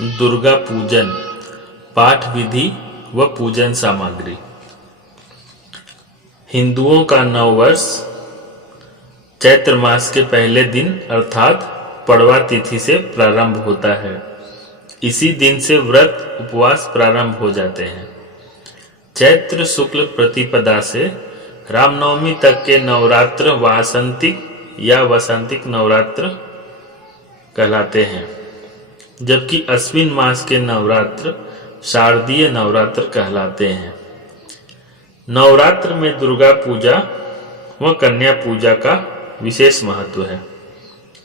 दुर्गा पूजन पाठ विधि व पूजन सामग्री। हिंदुओं का नववर्ष चैत्र मास के पहले दिन अर्थात पड़वा तिथि से प्रारंभ होता है। इसी दिन से व्रत उपवास प्रारंभ हो जाते हैं। चैत्र शुक्ल प्रतिपदा से रामनवमी तक के नवरात्र वासंतिक या वसंतिक नवरात्र कहलाते हैं, जबकि अश्विन मास के नवरात्र शारदीय नवरात्र कहलाते हैं। नवरात्र में दुर्गा पूजा व कन्या पूजा का विशेष महत्व है।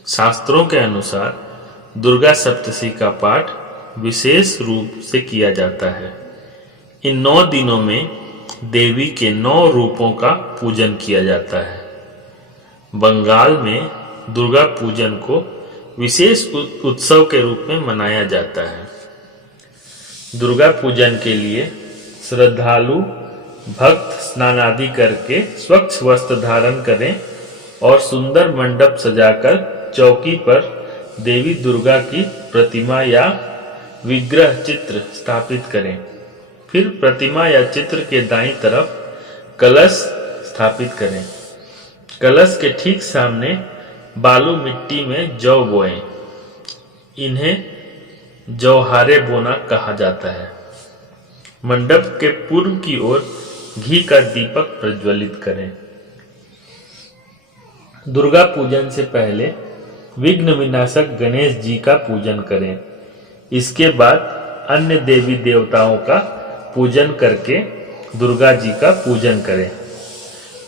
शास्त्रों के अनुसार दुर्गा सप्तशती का पाठ विशेष रूप से किया जाता है। इन 9 दिनों में देवी के 9 रूपों का पूजन किया जाता है। बंगाल में दुर्गा पूजन को विशेष उत्सव के रूप में मनाया जाता है। दुर्गा पूजन के लिए श्रद्धालु भक्त स्नान आदि करके स्वच्छ वस्त्र धारण करें और सुंदर मंडप सजाकर चौकी पर देवी दुर्गा की प्रतिमा या विग्रह चित्र स्थापित करें। फिर प्रतिमा या चित्र के दाईं तरफ कलश स्थापित करें। कलश के ठीक सामने बालू मिट्टी में जौ बोएं। इन्हें जौहारे बोना कहा जाता है। मंडप के पूर्व की ओर घी का दीपक प्रज्वलित करें। दुर्गा पूजन से पहले विघ्न विनाशक गणेश जी का पूजन करें। इसके बाद अन्य देवी देवताओं का पूजन करके दुर्गा जी का पूजन करें।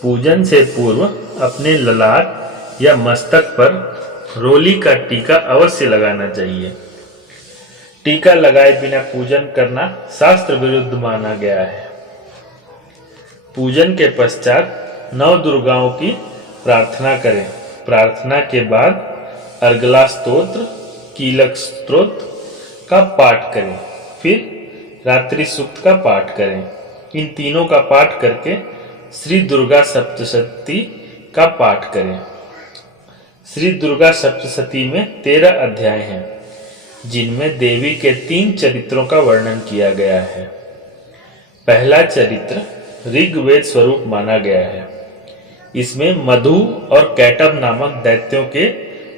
पूजन से पूर्व अपने ललाट या मस्तक पर रोली का टीका अवश्य लगाना चाहिए। टीका लगाए बिना पूजन करना शास्त्र विरुद्ध माना गया है। पूजन के पश्चात 9 दुर्गाओं की प्रार्थना करें। प्रार्थना के बाद अर्गला स्तोत्र, कीलक स्तोत्र का पाठ करें। फिर रात्रि सूक्त का पाठ करें। इन तीनों का पाठ करके श्री दुर्गा सप्तशती का पाठ करें। श्री दुर्गा सप्तशती में 13 अध्याय हैं, जिनमें देवी के 3 चरित्रों का वर्णन किया गया है। पहला चरित्र ऋग्वेद स्वरूप माना गया है। इसमें मधु और कैटभ नामक दैत्यों के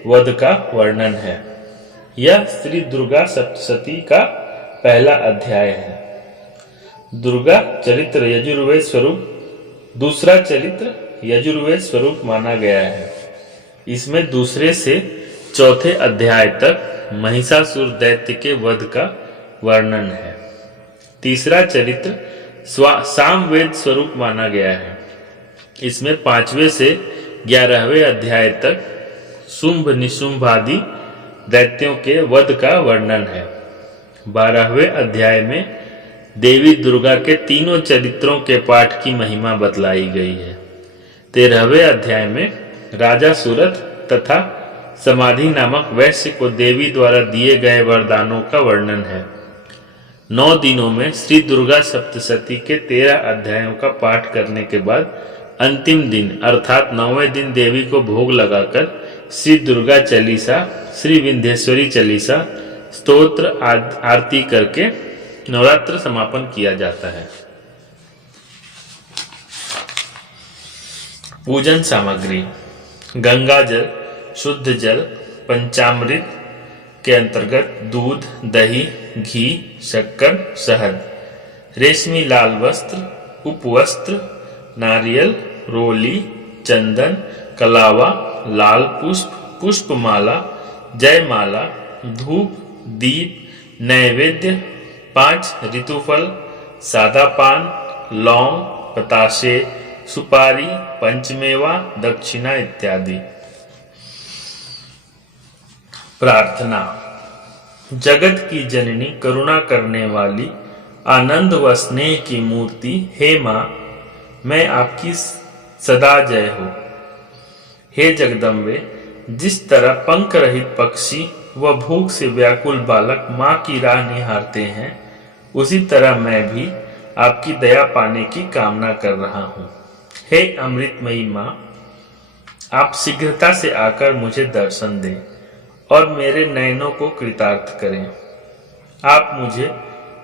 वध का वर्णन है। यह श्री दुर्गा सप्तशती का पहला अध्याय है। दुर्गा चरित्र यजुर्वेद स्वरूप दूसरा चरित्र यजुर्वेद स्वरूप माना गया है। इसमें दूसरे से चौथे अध्याय तक महिषासुर दैत्य के वध का वर्णन है। तीसरा चरित्र सामवेद स्वरूप माना गया है। इसमें 5वें से 11वें अध्याय तक शुंभ निशुंभ आदि दैत्यों के वध का वर्णन है। 12वें अध्याय में देवी दुर्गा के तीनों चरित्रों के पाठ की महिमा बतलाई गई है। 13वें अध्याय में राजा सूरत तथा समाधि नामक वैश्य को देवी द्वारा दिए गए वरदानों का वर्णन है। 9 दिनों में श्री दुर्गा सप्तशती के 13 अध्यायों का पाठ करने के बाद अंतिम दिन अर्थात 9वें दिन देवी को भोग लगाकर श्री दुर्गा चालीसा, श्री विंध्येश्वरी चालीसा, स्तोत्र आरती करके नवरात्र समापन किया जाता है। पूजन सामग्री: गंगा जल, शुद्ध जल, पंचामृत के अंतर्गत दूध, दही, घी, शक्कर, शहद, रेशमी लाल वस्त्र, उपवस्त्र, नारियल, रोली, चंदन, कलावा, लाल पुष्प, पुष्पमाला, जयमाला, धूप, दीप, नैवेद्य, 5 ऋतुफल, सादा पान, लौंग, पताशे, सुपारी, पंचमेवा, दक्षिणा इत्यादि। प्रार्थना: जगत की जननी, करुणा करने वाली, आनंद व स्नेह की मूर्ति, हे माँ, मैं आपकी सदा जय हो। हे जगदम्बे, जिस तरह पंख रहित पक्षी व भूख से व्याकुल बालक माँ की राह निहारते हैं, उसी तरह मैं भी आपकी दया पाने की कामना कर रहा हूँ। हे अमृतमयी माँ, आप शीघ्रता से आकर मुझे दर्शन दें और मेरे नयनों को कृतार्थ करें। आप मुझे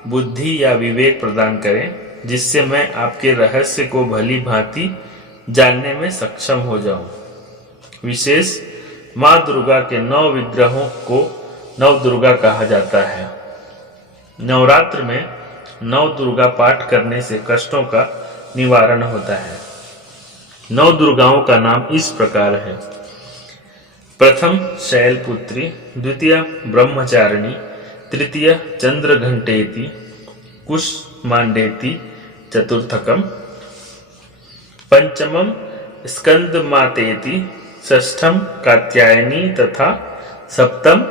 बुद्धि या विवेक प्रदान करें, जिससे मैं आपके रहस्य को भली भांति जानने में सक्षम हो जाऊं। विशेष माँ दुर्गा के 9 विग्रहों को नव दुर्गा कहा जाता है। नवरात्र में नव दुर्गा पाठ करने से कष्टों का निवारण होता है। 9 दुर्गाओं का नाम इस प्रकार है। प्रथम शैलपुत्री, द्वितीय ब्रह्मचारिणी, तृतीय चंद्रघंटेति, कुष्मांडेति चतुर्थकम, पंचमम स्कंदमातेति, षष्ठम कात्यायनी तथा सप्तम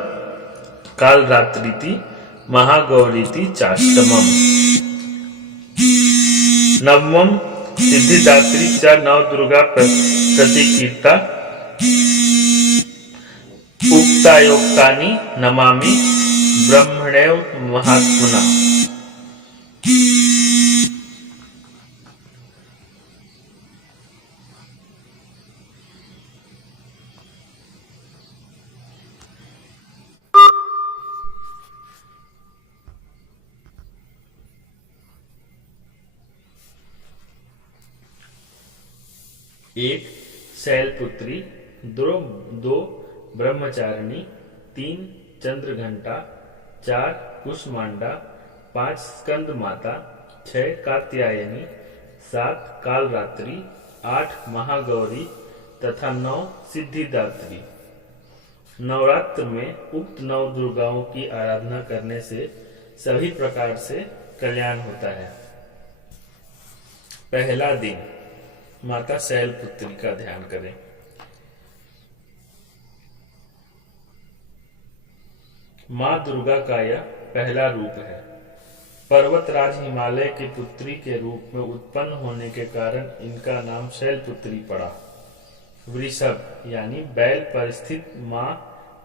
कालरात्रिति, महागौरीति चाष्टमम, नवमम सिद्धिदात्री च नवदुर्गा प्रतिकीर्ता उक्तायोक्तानि नमामि ब्रह्मणैव महात्मना। एक शैलपुत्री, दो ब्रह्मचारिणी, 3 चंद्रघंटा, 4 कुष्मांडा, 5 स्कंद माता, 6 कात्यायनी, 7 कालरात्रि, 8 महागौरी तथा 9 सिद्धिदात्री। नवरात्र में उक्त 9 दुर्गाओं की आराधना करने से सभी प्रकार से कल्याण होता है। पहला दिन माता शैलपुत्री का ध्यान करें। माँ दुर्गा का यह पहला रूप है। पर्वतराज हिमालय की पुत्री के रूप में उत्पन्न होने के कारण इनका नाम शैलपुत्री पड़ा। वृषभ यानी बैल पर स्थित माँ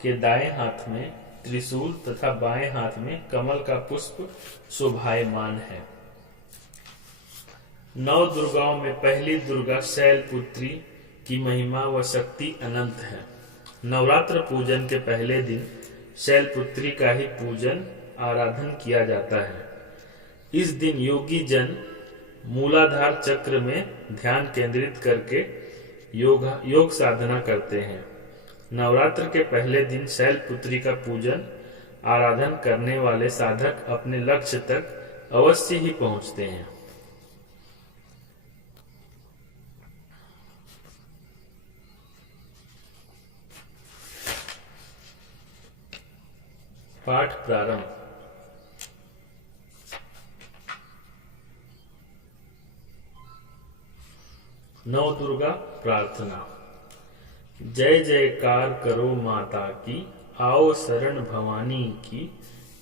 के दाएं हाथ में त्रिशूल तथा बाएं हाथ में कमल का पुष्प शोभायमान है। 9 दुर्गाओं में पहली दुर्गा शैलपुत्री की महिमा व शक्ति अनंत है। नवरात्र पूजन के पहले दिन शैलपुत्री का ही पूजन आराधन किया जाता है। इस दिन योगी जन मूलाधार चक्र में ध्यान केंद्रित करके योग साधना करते हैं। नवरात्र के पहले दिन शैलपुत्री का पूजन आराधन करने वाले साधक अपने लक्ष्य तक अवश्य ही पहुंचते हैं। पाठ प्रारंभ। नव दुर्गा प्रार्थना। जय जयकार करो माता की, आओ शरण भवानी की,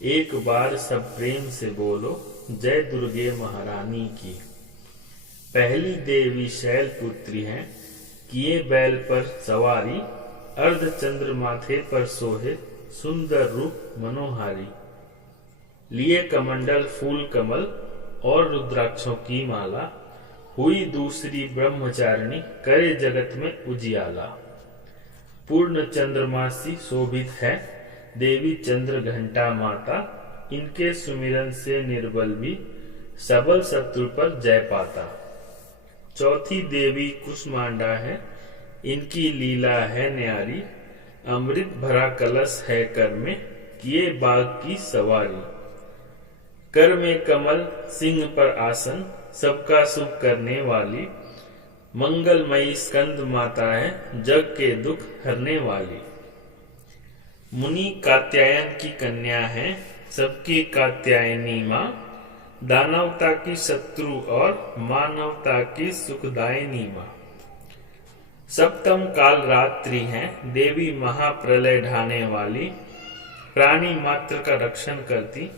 एक बार सब प्रेम से बोलो, जय दुर्गे महारानी की। पहली देवी शैलपुत्री है, किए बैल पर सवारी, अर्धचंद्र माथे पर सोहे, सुंदर रूप मनोहारी। लिए कमंडल फूल कमल और रुद्राक्षों की माला, हुई दूसरी ब्रह्मचारिणी, करे जगत में उजियाला। पूर्ण चंद्रमासी शोभित है, देवी चंद्र घंटा माता, इनके सुमिरन से निर्बल भी सबल शत्रु पर जय पाता। चौथी देवी कुष्मांडा है, इनकी लीला है न्यारी, अमृत भरा कलश है कर में, किए बाघ की सवारी। कर में कमल सिंह पर आसन, सबका सुख करने वाली, मंगलमयी स्कंद माता है, जग के दुख हरने वाली। मुनि कात्यायन की कन्या है, सबकी कात्यायनी माँ, दानवता की शत्रु और मानवता की सुखदायिनी माँ। सप्तम काल रात्रि है, देवी महाप्रलय ढाने वाली, प्राणी मात्र का रक्षण करती,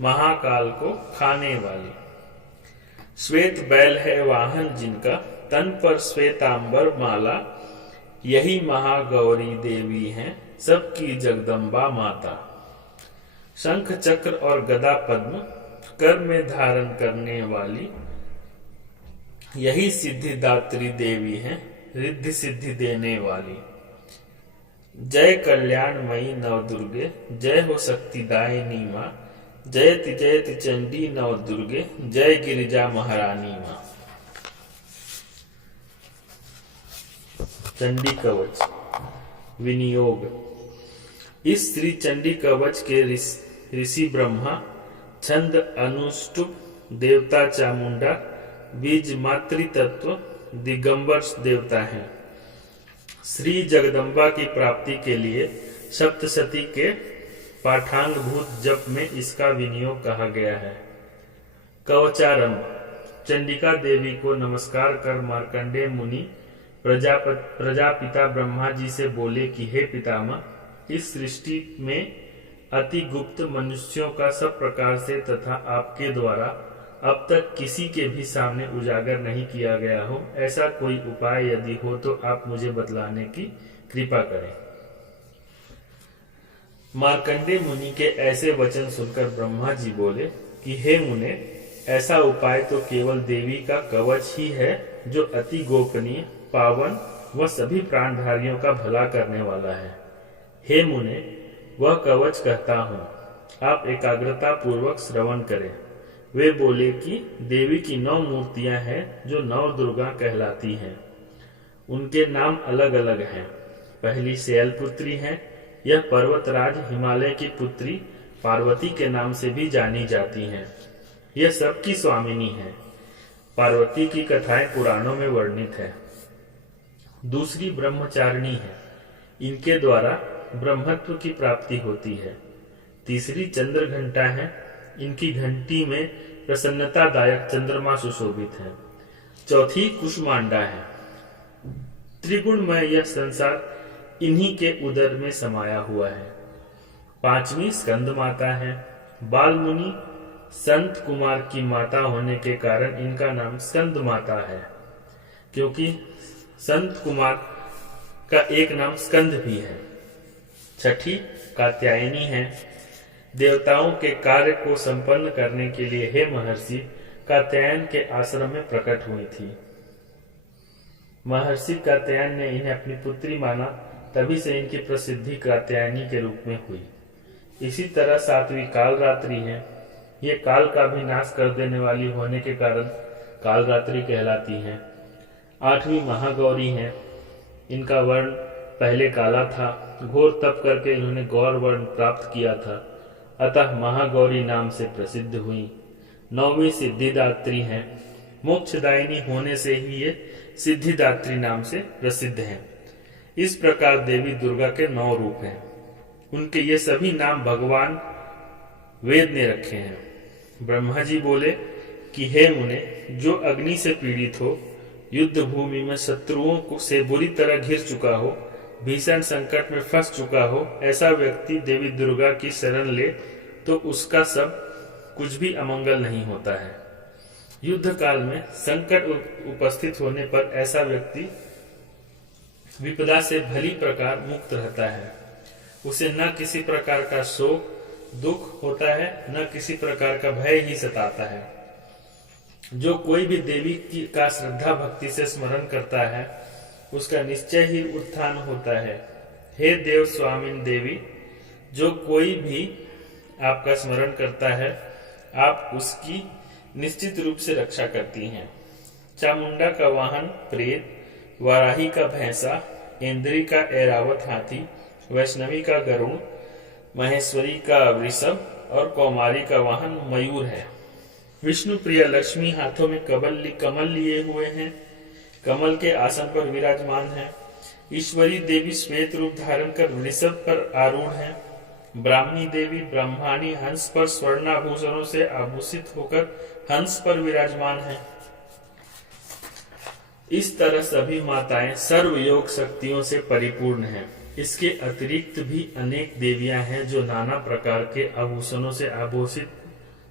महाकाल को खाने वाली। श्वेत बैल है वाहन जिनका, तन पर श्वेतांबर माला, यही महागौरी देवी हैं, सबकी जगदम्बा माता। शंख चक्र और गदा पद्म कर में धारण करने वाली, यही सिद्धिदात्री देवी हैं, रिद्धि सिद्धि देने वाली। जय कल्याणमयी नव दुर्गे, जय हो शक्तिदायिनी माँ, जयति जयति चंडी नव दुर्गे, जय गिरिजा महारानी मां। चंडी कवच विनियोग। इस श्री चंडी कवच के ऋषि ब्रह्मा, छंद अनुष्टुप, देवता चामुंडा, बीज मातृतत्व, दिगंबर देवता हैं। श्री जगदम्बा की प्राप्ति के लिए सप्तशती के पाठांगभूत जप में इसका विनियोग कहा गया है। कवचारंभ। चंडिका देवी को नमस्कार कर मार्कंडेय मुनि प्रजापिता ब्रह्मा जी से बोले कि हे पितामह, इस सृष्टि में अति गुप्त मनुष्यों का सब प्रकार से तथा आपके द्वारा अब तक किसी के भी सामने उजागर नहीं किया गया हो, ऐसा कोई उपाय यदि हो तो आप मुझे बतलाने की कृपा करें। मार्कंडेय मुनि के ऐसे वचन सुनकर ब्रह्मा जी बोले कि हे मुने, ऐसा उपाय तो केवल देवी का कवच ही है जो अति गोपनीय, पावन व सभी प्राणधारियों का भला करने वाला है। हे मुने, वह कवच कहता हूँ, आप एकाग्रता पूर्वक श्रवण करें। वे बोले कि देवी की 9 मूर्तियां हैं जो 9 दुर्गा कहलाती हैं। उनके नाम अलग अलग हैं। पहली शैलपुत्री है। यह पर्वतराज हिमालय की पुत्री पार्वती के नाम से भी जानी जाती हैं। यह सबकी स्वामिनी है। पार्वती की कथाएं पुराणों में वर्णित है। दूसरी ब्रह्मचारिणी है। इनके द्वारा ब्रह्मत्व की प्राप्ति होती है। तीसरी चंद्र घंटा है। इनकी घंटी में प्रसन्नतादायक चंद्रमा सुशोभित है। चौथी कुष्मांडा है। त्रिगुणमय यह संसार इन्हीं के उदर में समाया हुआ है। पांचवी स्कंद माता है। बाल मुनि संत कुमार की माता होने के कारण इनका नाम स्कंद माता है, क्योंकि संत कुमार का एक नाम स्कंद भी है। छठी कात्यायनी है। देवताओं के कार्य को संपन्न करने के लिए हे महर्षि कात्यायन के आश्रम में प्रकट हुई थी। महर्षि कात्यायन ने इन्हें अपनी पुत्री माना, तभी से इनकी प्रसिद्धि कात्यायनी के रूप में हुई। इसी तरह सातवीं कालरात्रि है। ये काल का भी नाश कर देने वाली होने के कारण कालरात्रि कहलाती हैं। आठवीं महागौरी है। इनका वर्ण पहले काला था। घोर तप करके इन्होंने गौर वर्ण प्राप्त किया था, अतः महागौरी नाम से प्रसिद्ध हुई। नौवीं सिद्धिदात्री है। मोक्षदायिनी होने से ही ये सिद्धिदात्री नाम से प्रसिद्ध है। इस प्रकार देवी दुर्गा के 9 रूप हैं। उनके ये सभी नाम भगवान वेद ने रखे हैं। ब्रह्मा जी बोले कि हे मुने, जो अग्नि से पीड़ित हो, युद्ध भूमि में शत्रुओं से बुरी तरह घिर चुका हो, भीषण संकट में फंस चुका हो, ऐसा व्यक्ति देवी दुर्गा की शरण ले तो उसका सब कुछ भी अमंगल नहीं होता है। युद्ध काल में संकट उपस्थित होने पर ऐसा व्यक्ति विपदा से भली प्रकार मुक्त रहता है। उसे न किसी प्रकार का शोक दुख होता है, न किसी प्रकार का भय ही सताता है। जो कोई भी देवी का श्रद्धा भक्ति से स्मरण करता है, उसका निश्चय ही उत्थान होता है। हे देव स्वामिन देवी, जो कोई भी आपका स्मरण करता है, आप उसकी निश्चित रूप से रक्षा करती हैं। चामुंडा का वाहन प्रेत, वाराही का भैंसा, इंद्री का ऐरावत हाथी, वैष्णवी का गरुड़, महेश्वरी का वृषभ और कौमारी का वाहन मयूर है। विष्णु प्रिय लक्ष्मी हाथों में कमल लिए हुए हैं, कमल के आसन पर विराजमान है। ईश्वरी देवी श्वेत रूप धारण कर वृषभ पर आरूढ़ है। ब्राह्मणी देवी ब्रह्माणी हंस पर स्वर्णाभूषणों से आभूषित होकर हंस पर विराजमान है। इस तरह सभी माताएं सर्व योग शक्तियों से परिपूर्ण हैं। इसके अतिरिक्त भी अनेक देवियां हैं जो नाना प्रकार के आभूषणों से आभूषित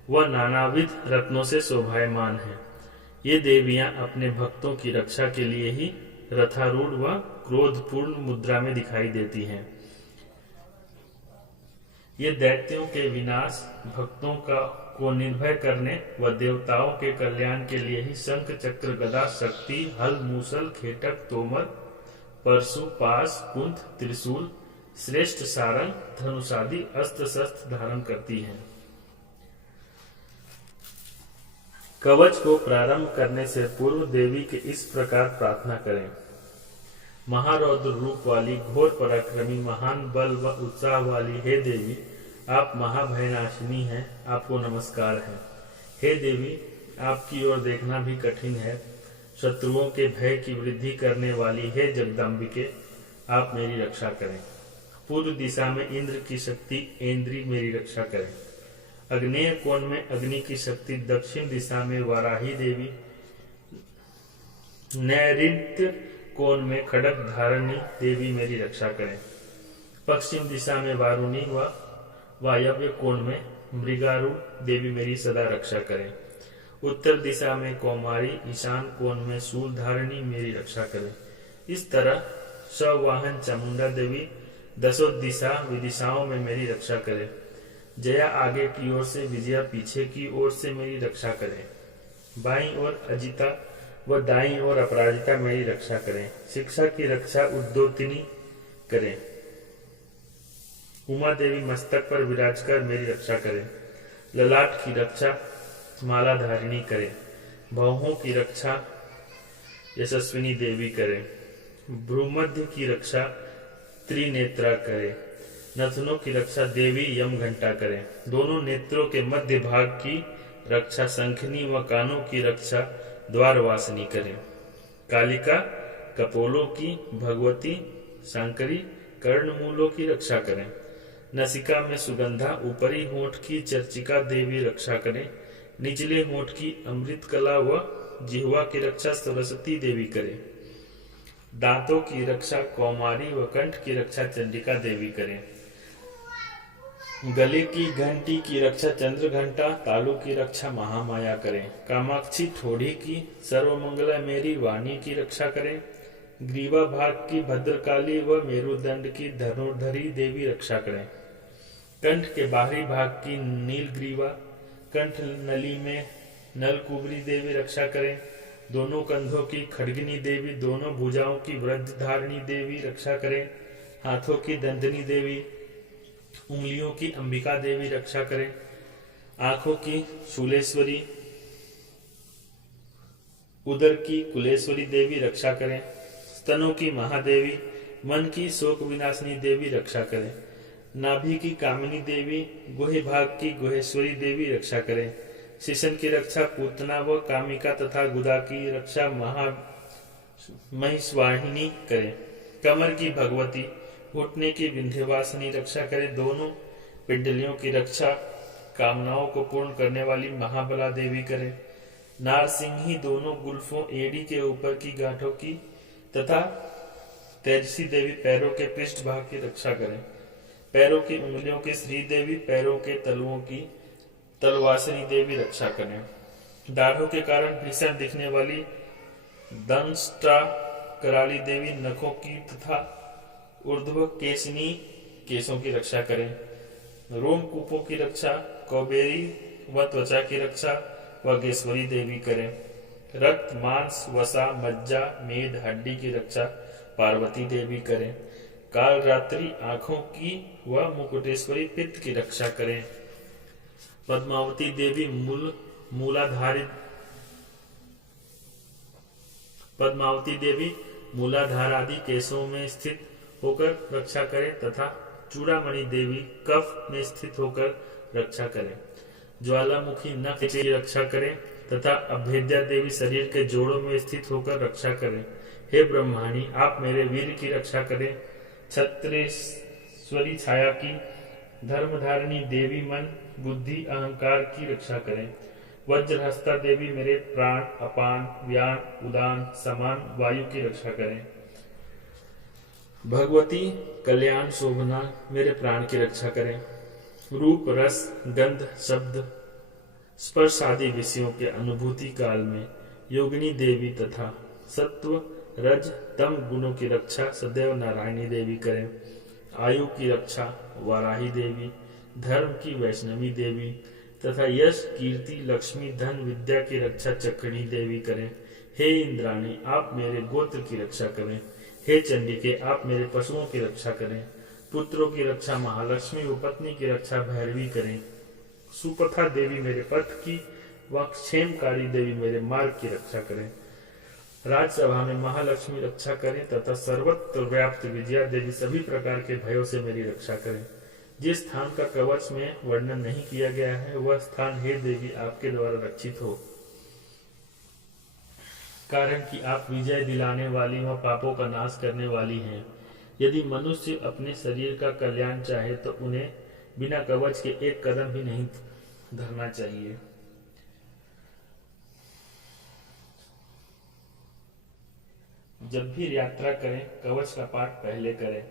व नानाविध रत्नों से शोभायमान हैं। ये देवियां अपने भक्तों की रक्षा के लिए ही रथारूढ़ व क्रोधपूर्ण मुद्रा में दिखाई देती हैं। ये दैत्यों के विनाश, भक्तों को निर्भय करने व देवताओं के कल्याण के लिए ही शंख चक्र गदा शक्ति हल मूसल खेटक तोमर परशु पास कुंथ त्रिशूल श्रेष्ठ सारंग धनुषादि अस्त्र शस्त्र धारण करती हैं। कवच को प्रारंभ करने से पूर्व देवी के इस प्रकार प्रार्थना करें। महारौद्र रूप वाली, घोर पराक्रमी, महान बल व उत्साह वाली हे देवी, आप महाभयनाशिनी हैं, आपको नमस्कार है। हे देवी, आपकी ओर देखना भी कठिन है। शत्रुओं के भय की वृद्धि करने वाली हे जगदम्बिके, आप मेरी रक्षा करें। पूर्व दिशा में इंद्र की शक्ति ऐन्द्री मेरी रक्षा करें। अग्नेय कोण में अग्नि की शक्ति, दक्षिण दिशा में वाराही देवी, नैऋत्य कोण में खड़ग धारणी देवी मेरी रक्षा करें। पश्चिम दिशा में वारुणी व वायव्य कोण में मृगारूढ़ देवी मेरी सदा रक्षा करें। उत्तर दिशा में कौमारी, ईशान कोण में शूल धारणी मेरी रक्षा करें। इस तरह सवाहन चामुंडा देवी दसों दिशा विदिशाओं में मेरी रक्षा करें। जया आगे की ओर से, विजया पीछे की ओर से मेरी रक्षा करें। बाईं ओर अजिता व दाईं ओर अपराजिता मेरी रक्षा करें। शिक्षा की रक्षा उद्योतिनी करें। उमा देवी मस्तक पर विराज कर मेरी रक्षा करें। ललाट की रक्षा माला धारिणी करें। बाहों की रक्षा यशस्विनी देवी करें। भ्रूमध्य की रक्षा त्रिनेत्रा करें। नथनों की रक्षा देवी यम घंटा करें। दोनों नेत्रों के मध्य भाग की रक्षा शंखनी व कानों की रक्षा द्वारवासिनी करें। कालिका कपोलों की, भगवती शंकरी कर्णमूलों की रक्षा करें। नसिका में सुगंधा, ऊपरी होंठ की चर्चिका देवी रक्षा करें। निचले होंठ की अमृत कला व जिह्वा की रक्षा सरस्वती देवी करें। दांतों की रक्षा कौमारी व कंठ की रक्षा चंडिका देवी करें। गले की घंटी की रक्षा चंद्र घंटा, तालू की रक्षा महामाया करें। कामाक्षी ठोड़ी की सर्वमंगला मेरी वाणी की रक्षा करें। ग्रीवा भाग की भद्रकाली व मेरुदंड की धनुर्धरी देवी रक्षा करें। कंठ के बाहरी भाग की नीलग्रीवा, कंठ नली में नलकुबरी देवी रक्षा करें। दोनों कंधों की खड्गिनी देवी, दोनों भुजाओं की वृद्धधारिणी देवी रक्षा करें। हाथों की दंतनी देवी, उंगलियों की अंबिका देवी रक्षा करें। आंखों की शूलेश्वरी, उदर की कुलेश्वरी देवी रक्षा करें। स्तनों की महादेवी, मन की शोक विनाशिनी देवी रक्षा करें। नाभि की कामिनी देवी, गुहे भाग की गुहेश्वरी देवी रक्षा करें। शिशन की रक्षा पूतना व कामिका तथा गुदा की रक्षा महिषवाहिनी करें। कमर की भगवती, घुटने की विंध्यवासिनी रक्षा करें। दोनों पिंडलियों की रक्षा कामनाओं को पूर्ण करने वाली महाबला देवी करें। नारसिंही दोनों गुल्फों एड़ी के ऊपर की गांठों की तथा तेजसी देवी पैरों के पृष्ठ भाग की रक्षा करें। पैरों की उंगलियों की श्री देवी, पैरों के तलुओं की तलवासिनी देवी रक्षा करें। दाढ़ों के कारण भीषण दिखने वाली दंष्टा कराली देवी, नखों की तथा ऊर्ध्व केशनी केशों की रक्षा करें। रोमकूपों की रक्षा कौबेरी व त्वचा की रक्षा वागेश्वरी देवी करें। रक्त, मांस, वसा, मज्जा, मेद, हड्डी की रक्षा पार्वती देवी करें। काल रात्रि आंखों की व मुकुटेश्वरी पित्त की रक्षा करें। पद्मावती देवी मूलाधार आदि केशों में स्थित होकर रक्षा करें तथा चूड़ामणि देवी कफ में स्थित होकर रक्षा करें। ज्वालामुखी नख की रक्षा करें तथा अभेद्या देवी शरीर के जोड़ों में स्थित होकर रक्षा करें। हे ब्रह्माणी, आप मेरे वीर की रक्षा करें। छत्रेश्वरी छाया की धर्मधारिणी देवी मन, बुद्धि, अहंकार की रक्षा करें। वज्रहस्ता देवी मेरे प्राण, अपान, व्यान, उदान, समान वायु की रक्षा करें। भगवती कल्याण शोभना मेरे प्राण की रक्षा करें। रूप, रस, गंध, शब्द, स्पर्श आदि विषयों के अनुभूति काल में योगिनी देवी तथा सत्व, रज, तम गुणों की रक्षा सदैव नारायणी देवी करें। आयु की रक्षा वाराही देवी, धर्म की वैष्णवी देवी तथा यश, कीर्ति, लक्ष्मी, धन, विद्या की रक्षा चक्रिणी देवी करें। हे इंद्राणी, आप मेरे गोत्र की रक्षा करें। हे चंडिके, आप मेरे पशुओं की रक्षा करें। पुत्रों की रक्षा महालक्ष्मी व पत्नी की रक्षा भैरवी करें। सुपथा देवी मेरे पथ की वह क्षेमकारी देवी मेरे मार्ग की रक्षा करें। राजसभा में महालक्ष्मी रक्षा करें तथा सर्वत्र व्याप्त विजया देवी सभी प्रकार के भयों से मेरी रक्षा करें। जिस स्थान का कवच में वर्णन नहीं किया गया है वह स्थान हे देवी आपके द्वारा रक्षित हो, कारण कि आप विजय दिलाने वाली व पापों का नाश करने वाली हैं। यदि मनुष्य अपने शरीर का कल्याण चाहे तो उन्हें बिना कवच के एक कदम भी नहीं धरना चाहिए। जब भी यात्रा करें कवच का पाठ पहले करें।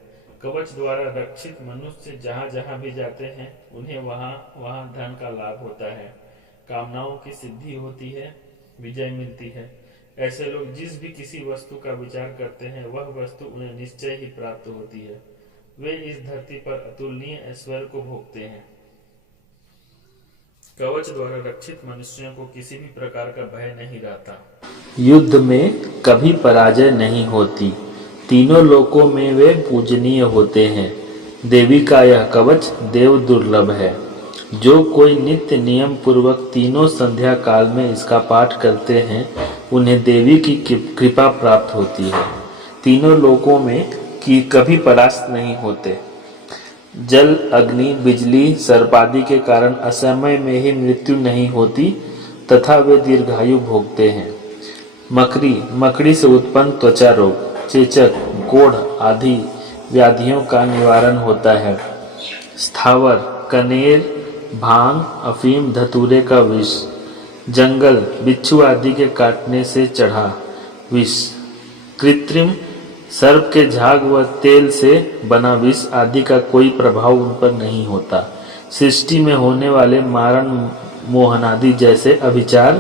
कवच द्वारा रक्षित मनुष्य जहाँ जहाँ भी जाते हैं उन्हें वहाँ वहाँ धन का लाभ होता है, कामनाओं की सिद्धि होती है, विजय मिलती है। ऐसे लोग जिस भी किसी वस्तु का विचार करते हैं वह वस्तु उन्हें निश्चय ही प्राप्त होती है। वे इस धरती पर अतुलनीय ऐश्वर्य को भोगते हैं। कवच द्वारा रक्षित मनुष्यों को किसी भी प्रकार का भय नहीं रहता। युद्ध में कभी पराजय नहीं होती। तीनों लोकों में वे पूजनीय होते हैं। देवी का यह कवच देव दुर्लभ है। जो कोई नित्य नियम पूर्वक तीनों संध्या काल में इसका पाठ करते हैं उन्हें देवी की कृपा प्राप्त होती है। तीनों लोकों में कि कभी परास्त नहीं होते। जल, अग्नि, बिजली, सर्प आदि के कारण असमय में ही मृत्यु नहीं होती तथा वे दीर्घायु भोगते हैं। मकड़ी से उत्पन्न त्वचा रोग, चेचक, कोढ़ आदि व्याधियों का निवारण होता है। स्थावर, कनेर, भांग, अफीम, धतूरे का विष, जंगल, बिच्छू आदि के काटने से चढ़ा विष, कृत्रिम सर्प के झाग व तेल से बना विष आदि का कोई प्रभाव उन पर नहीं होता। सृष्टि में होने वाले मारण, मोहनादि जैसे अभिचार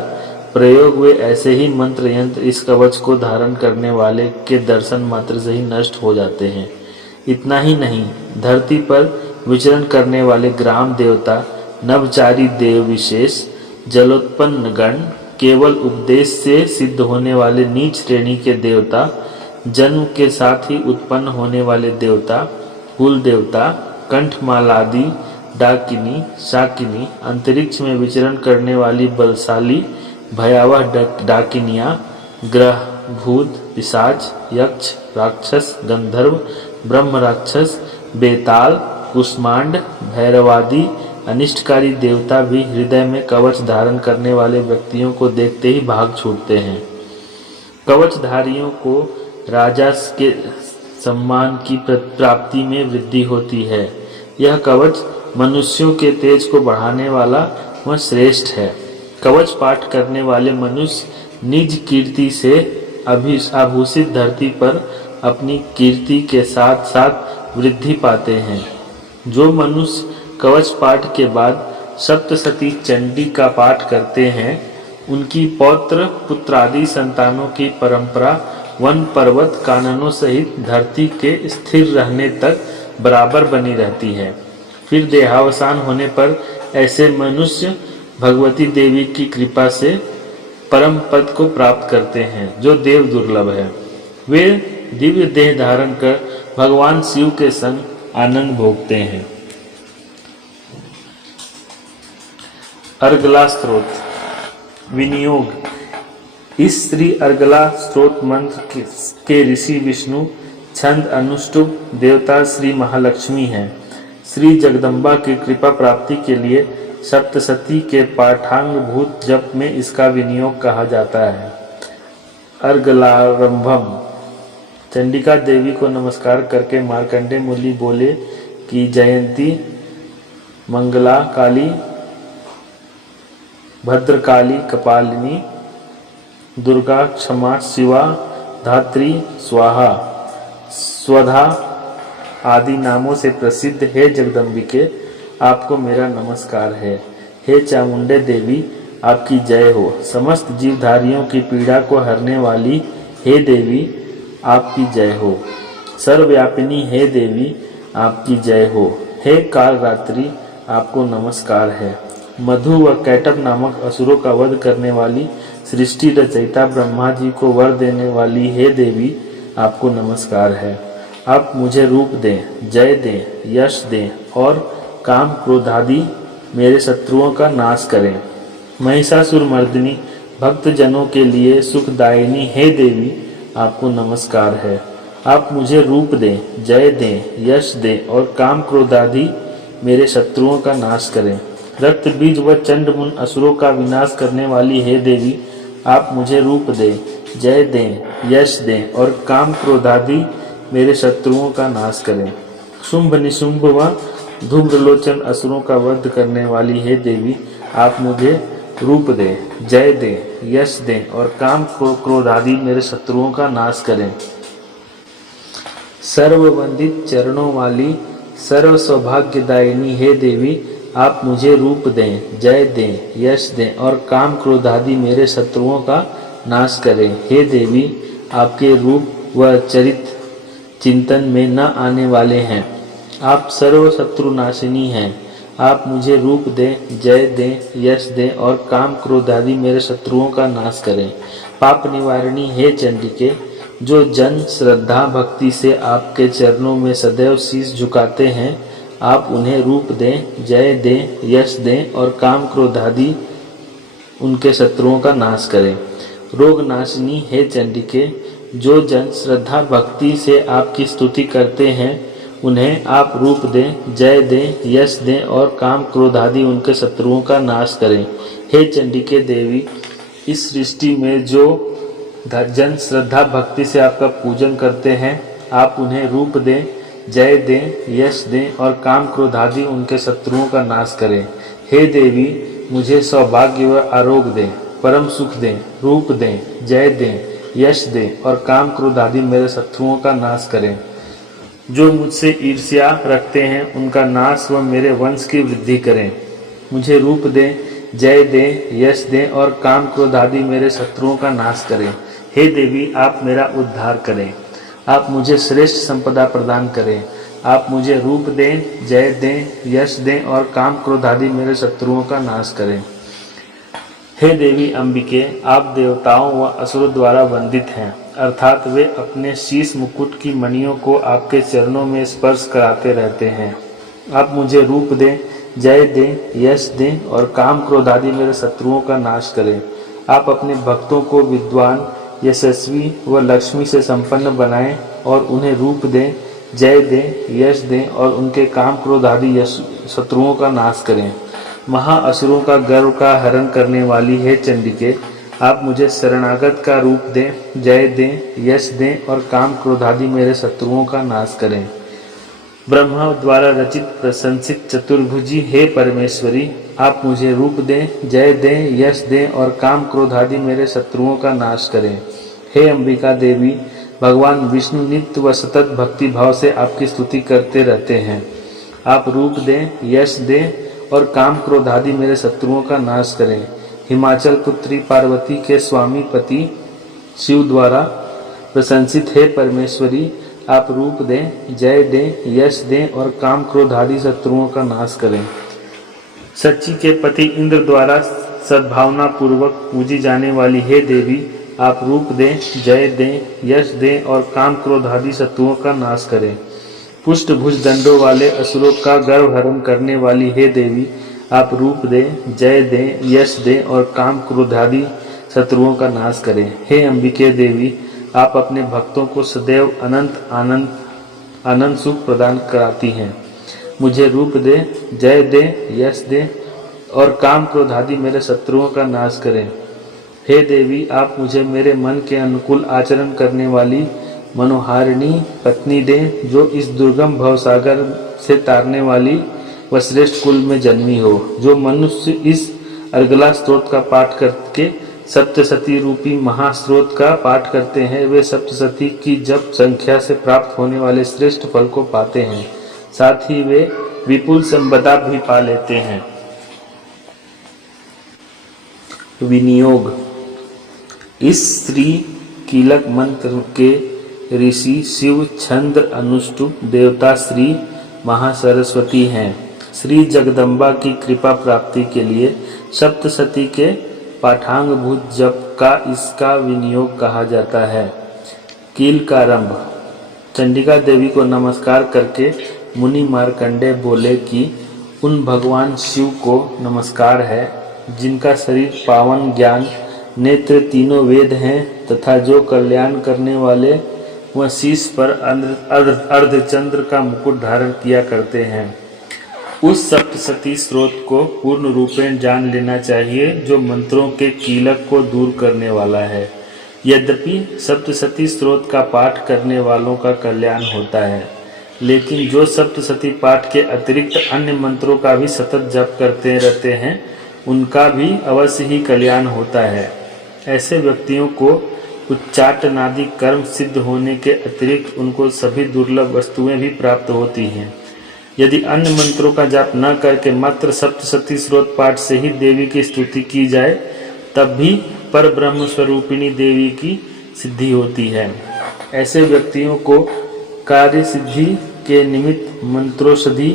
प्रयोग वे ऐसे ही मंत्र यंत्र इस कवच को धारण करने वाले के दर्शन मात्र से ही नष्ट हो जाते हैं। इतना ही नहीं, धरती पर विचरण करने वाले ग्राम देवता, नवचारी देव विशेष, जलोत्पन्न गण, केवल उपदेश से सिद्ध होने वाले नीच श्रेणी के देवता, जन्म के साथ ही उत्पन्न होने वाले देवता, कुल देवता, कंठमालादि, डाकिनी, शाकिनी, अंतरिक्ष में विचरण करने वाली बलशाली भयावह डाकिनियाँ, ग्रह, भूत, पिशाच, यक्ष, राक्षस, गंधर्व, ब्रह्म राक्षस, बेताल, कुष्मांड, भैरवादि अनिष्टकारी देवता भी हृदय में कवच धारण करने वाले व्यक्तियों को देखते ही भाग छूटते हैं। कवचधारियों को राजा के सम्मान की प्राप्ति में वृद्धि होती है। यह कवच मनुष्यों के तेज को बढ़ाने वाला व श्रेष्ठ है। कवच पाठ करने वाले मनुष्य निज कीर्ति से आभूषित धरती पर अपनी कीर्ति के साथ साथ वृद्धि पाते हैं। जो मनुष्य कवच पाठ के बाद सप्तशती चंडी का पाठ करते हैं उनकी पौत्र पुत्रादि संतानों की परंपरा वन पर्वत काननों सहित धरती के स्थिर रहने तक बराबर बनी रहती है। फिर देहावसान होने पर ऐसे मनुष्य भगवती देवी की कृपा से परम पद को प्राप्त करते हैं जो देव दुर्लभ है। वे दिव्य देह धारण कर भगवान शिव के संग आनंद भोगते हैं। अर्गला स्तोत्र विनियोग। इस श्री अर्गला स्तोत्र मंत्र के ऋषि विष्णु, छंद अनुष्टुप देवता श्री महालक्ष्मी हैं। श्री जगदम्बा की कृपा प्राप्ति के लिए सप्तशती के पाठांगभूत जप में इसका विनियोग कहा जाता है। अर्गलारंभम। चंडिका देवी को नमस्कार करके मार्कंडे मुनि बोले कि जयंती, मंगला काली, भद्रकाली, कपालिनी, दुर्गा, क्षमा, शिवा, धात्री, स्वाहा, स्वधा आदि नामों से प्रसिद्ध हे जगदम्बिके, आपको मेरा नमस्कार है। हे चामुंडे देवी, आपकी जय हो। समस्त जीवधारियों की पीड़ा को हरने वाली हे देवी, आपकी जय हो। सर्वव्यापिनी हे देवी, आपकी जय हो। हे काल रात्रि, आपको नमस्कार है। मधु व कैटभ नामक असुरों का वध करने वाली, सृष्टि रचयिता ब्रह्मा जी को वर देने वाली हे देवी, आपको नमस्कार है। आप मुझे रूप दें, जय दें, यश दें और काम क्रोधादि मेरे शत्रुओं का नाश करें। महिषासुर मर्दिनी भक्त जनों के लिए सुखदायिनी हे देवी आपको नमस्कार है। आप मुझे रूप दें, जय दें, यश दें और काम क्रोधादि मेरे शत्रुओं का नाश करें। रक्त बीज व चंडमुन असुरों का विनाश करने वाली हे देवी आप मुझे रूप दें, जय दें, यश दें और काम क्रोधादि मेरे शत्रुओं का नाश करें। शुंभ निशुंभ व धूम्रलोचन असुरों का वध करने वाली हे देवी आप मुझे रूप दें, जय दें, यश दें और काम क्रोधादि मेरे शत्रुओं का नाश करें। सर्ववंदित चरणों वाली सर्व सौभाग्यदायिनी हे देवी आप मुझे रूप दें, जय दें, यश दें और काम क्रोधादि मेरे शत्रुओं का नाश करें। हे देवी आपके रूप व चरित्र चिंतन में न आने वाले हैं। आप सर्व शत्रुनाशिनी हैं। आप मुझे रूप दें, जय दें, यश दें और काम क्रोधादि मेरे शत्रुओं का नाश करें। पाप निवारिणी हे चंडिके, जो जन श्रद्धा भक्ति से आपके चरणों में सदैव शीश झुकाते हैं, आप उन्हें रूप दें, जय दें, यश दें और काम क्रोधादि उनके शत्रुओं का नाश करें। रोग नाशिनी हे चंडिके, जो जन श्रद्धा भक्ति से आपकी स्तुति करते हैं, उन्हें आप रूप दें, जय दें, यश दें और काम क्रोधादि उनके शत्रुओं का नाश करें। हे चंडिके देवी, इस सृष्टि में जो जन श्रद्धा भक्ति से आपका पूजन करते हैं, आप उन्हें रूप दें, जय दें, यश दें और काम क्रोधादि उनके शत्रुओं का नाश करें। हे देवी, मुझे सौभाग्य व आरोग्य दें, परम सुख दें, रूप दें, जय दें, यश दें और काम क्रोधादि मेरे शत्रुओं का नाश करें। जो मुझसे ईर्ष्या रखते हैं उनका नाश व मेरे वंश की वृद्धि करें। मुझे रूप दें, जय दें, यश दें और काम क्रोधादि मेरे शत्रुओं का नाश करें। हे देवी आप मेरा उद्धार करें। आप मुझे श्रेष्ठ संपदा प्रदान करें। आप मुझे रूप दें, जय दें, यश दें और काम क्रोधादि मेरे शत्रुओं का नाश करें। हे देवी अंबिके, आप देवताओं व असुरों द्वारा वंदित हैं, अर्थात वे अपने शीश मुकुट की मणियों को आपके चरणों में स्पर्श कराते रहते हैं। आप मुझे रूप दें, जय दें, यश दें और काम क्रोधादि मेरे शत्रुओं का नाश करें। आप अपने भक्तों को विद्वान, यशस्वी व लक्ष्मी से संपन्न बनाएं और उन्हें रूप दें, जय दें, यश दें और उनके काम क्रोधादि शत्रुओं का नाश करें। महाअसुरों का गर्व का हरण करने वाली हे चंडिके, आप मुझे शरणागत का रूप दें, जय दें, यश दें और काम क्रोधादि मेरे शत्रुओं का नाश करें। ब्रह्मा द्वारा रचित प्रशंसित चतुर्भुजी हे परमेश्वरी, आप मुझे रूप दें, जय दें, यश दें और काम क्रोधादि मेरे शत्रुओं का नाश करें। हे अंबिका देवी, भगवान विष्णु नित्य व सतत भक्ति भाव से आपकी स्तुति करते रहते हैं। आप रूप दें, यश दें और काम क्रोधादि मेरे शत्रुओं का नाश करें। हिमाचल पुत्री पार्वती के स्वामी पति शिव द्वारा प्रशंसित हे परमेश्वरी, आप रूप दें, जय दें, यश दें और काम क्रोधादि शत्रुओं का नाश करें। सच्ची के पति इंद्र द्वारा सद्भावना पूर्वक पूजी जाने वाली हे देवी, आप रूप दें, जय दें, यश दें और काम क्रोधादि शत्रुओं का नाश करें। पुष्टभुज दंडों वाले असुरों का गर्व हरण करने वाली हे देवी, आप रूप दें, जय दें, यश दें और काम क्रोधादि शत्रुओं का नाश करें। हे अंबिके देवी, आप अपने भक्तों को सदैव अनंत आनंद सुख प्रदान कराती हैं। मुझे रूप दें, जय दें, यश दें और काम क्रोधादि मेरे शत्रुओं का नाश करें। हे देवी, आप मुझे मेरे मन के अनुकूल आचरण करने वाली मनोहारिणी पत्नी दें, जो इस दुर्गम भवसागर से तारने वाली व श्रेष्ठ कुल में जन्मी हो। जो मनुष्य इस अर्गला स्त्रोत का पाठ करके सप्तशती रूपी महास्त्रोत का पाठ करते हैं, वे सप्तशती की जप संख्या से प्राप्त होने वाले श्रेष्ठ फल को पाते हैं। साथ ही वे विपुल संपदा भी पा लेते हैं। विनियोग। इस श्री कीलक मंत्र के ऋषि शिव छंद अनुष्टुप देवता श्री महासरस्वती हैं। श्री जगदम्बा की कृपा प्राप्ति के लिए सप्तशती के पाठांगभूत जप का इसका विनियोग कहा जाता है। कील का आरंभ। चंडिका देवी को नमस्कार करके मुनि मार्कंडेय बोले कि उन भगवान शिव को नमस्कार है जिनका शरीर पावन, ज्ञान, नेत्र तीनों वेद हैं तथा जो कल्याण करने वाले वह शीश पर अर्धचंद्र का मुकुट धारण किया करते हैं, उस सप्तसती स्रोत को पूर्ण रूपेण जान लेना चाहिए जो मंत्रों के कीलक को दूर करने वाला है। यद्यपि सप्तसती स्रोत का पाठ करने वालों का कल्याण होता है, लेकिन जो सप्तसती पाठ के अतिरिक्त अन्य मंत्रों का भी सतत जप करते रहते हैं उनका भी अवश्य ही कल्याण होता है। ऐसे व्यक्तियों को उच्चाटनादि कर्म सिद्ध होने के अतिरिक्त उनको सभी दुर्लभ वस्तुएं भी प्राप्त होती हैं। यदि अन्य मंत्रों का जाप न करके मात्र सप्तसती स्रोत पाठ से ही देवी की स्तुति की जाए तब भी पर ब्रह्म स्वरूपिणी देवी की सिद्धि होती है। ऐसे व्यक्तियों को कार्य सिद्धि के निमित्त मंत्रोषधि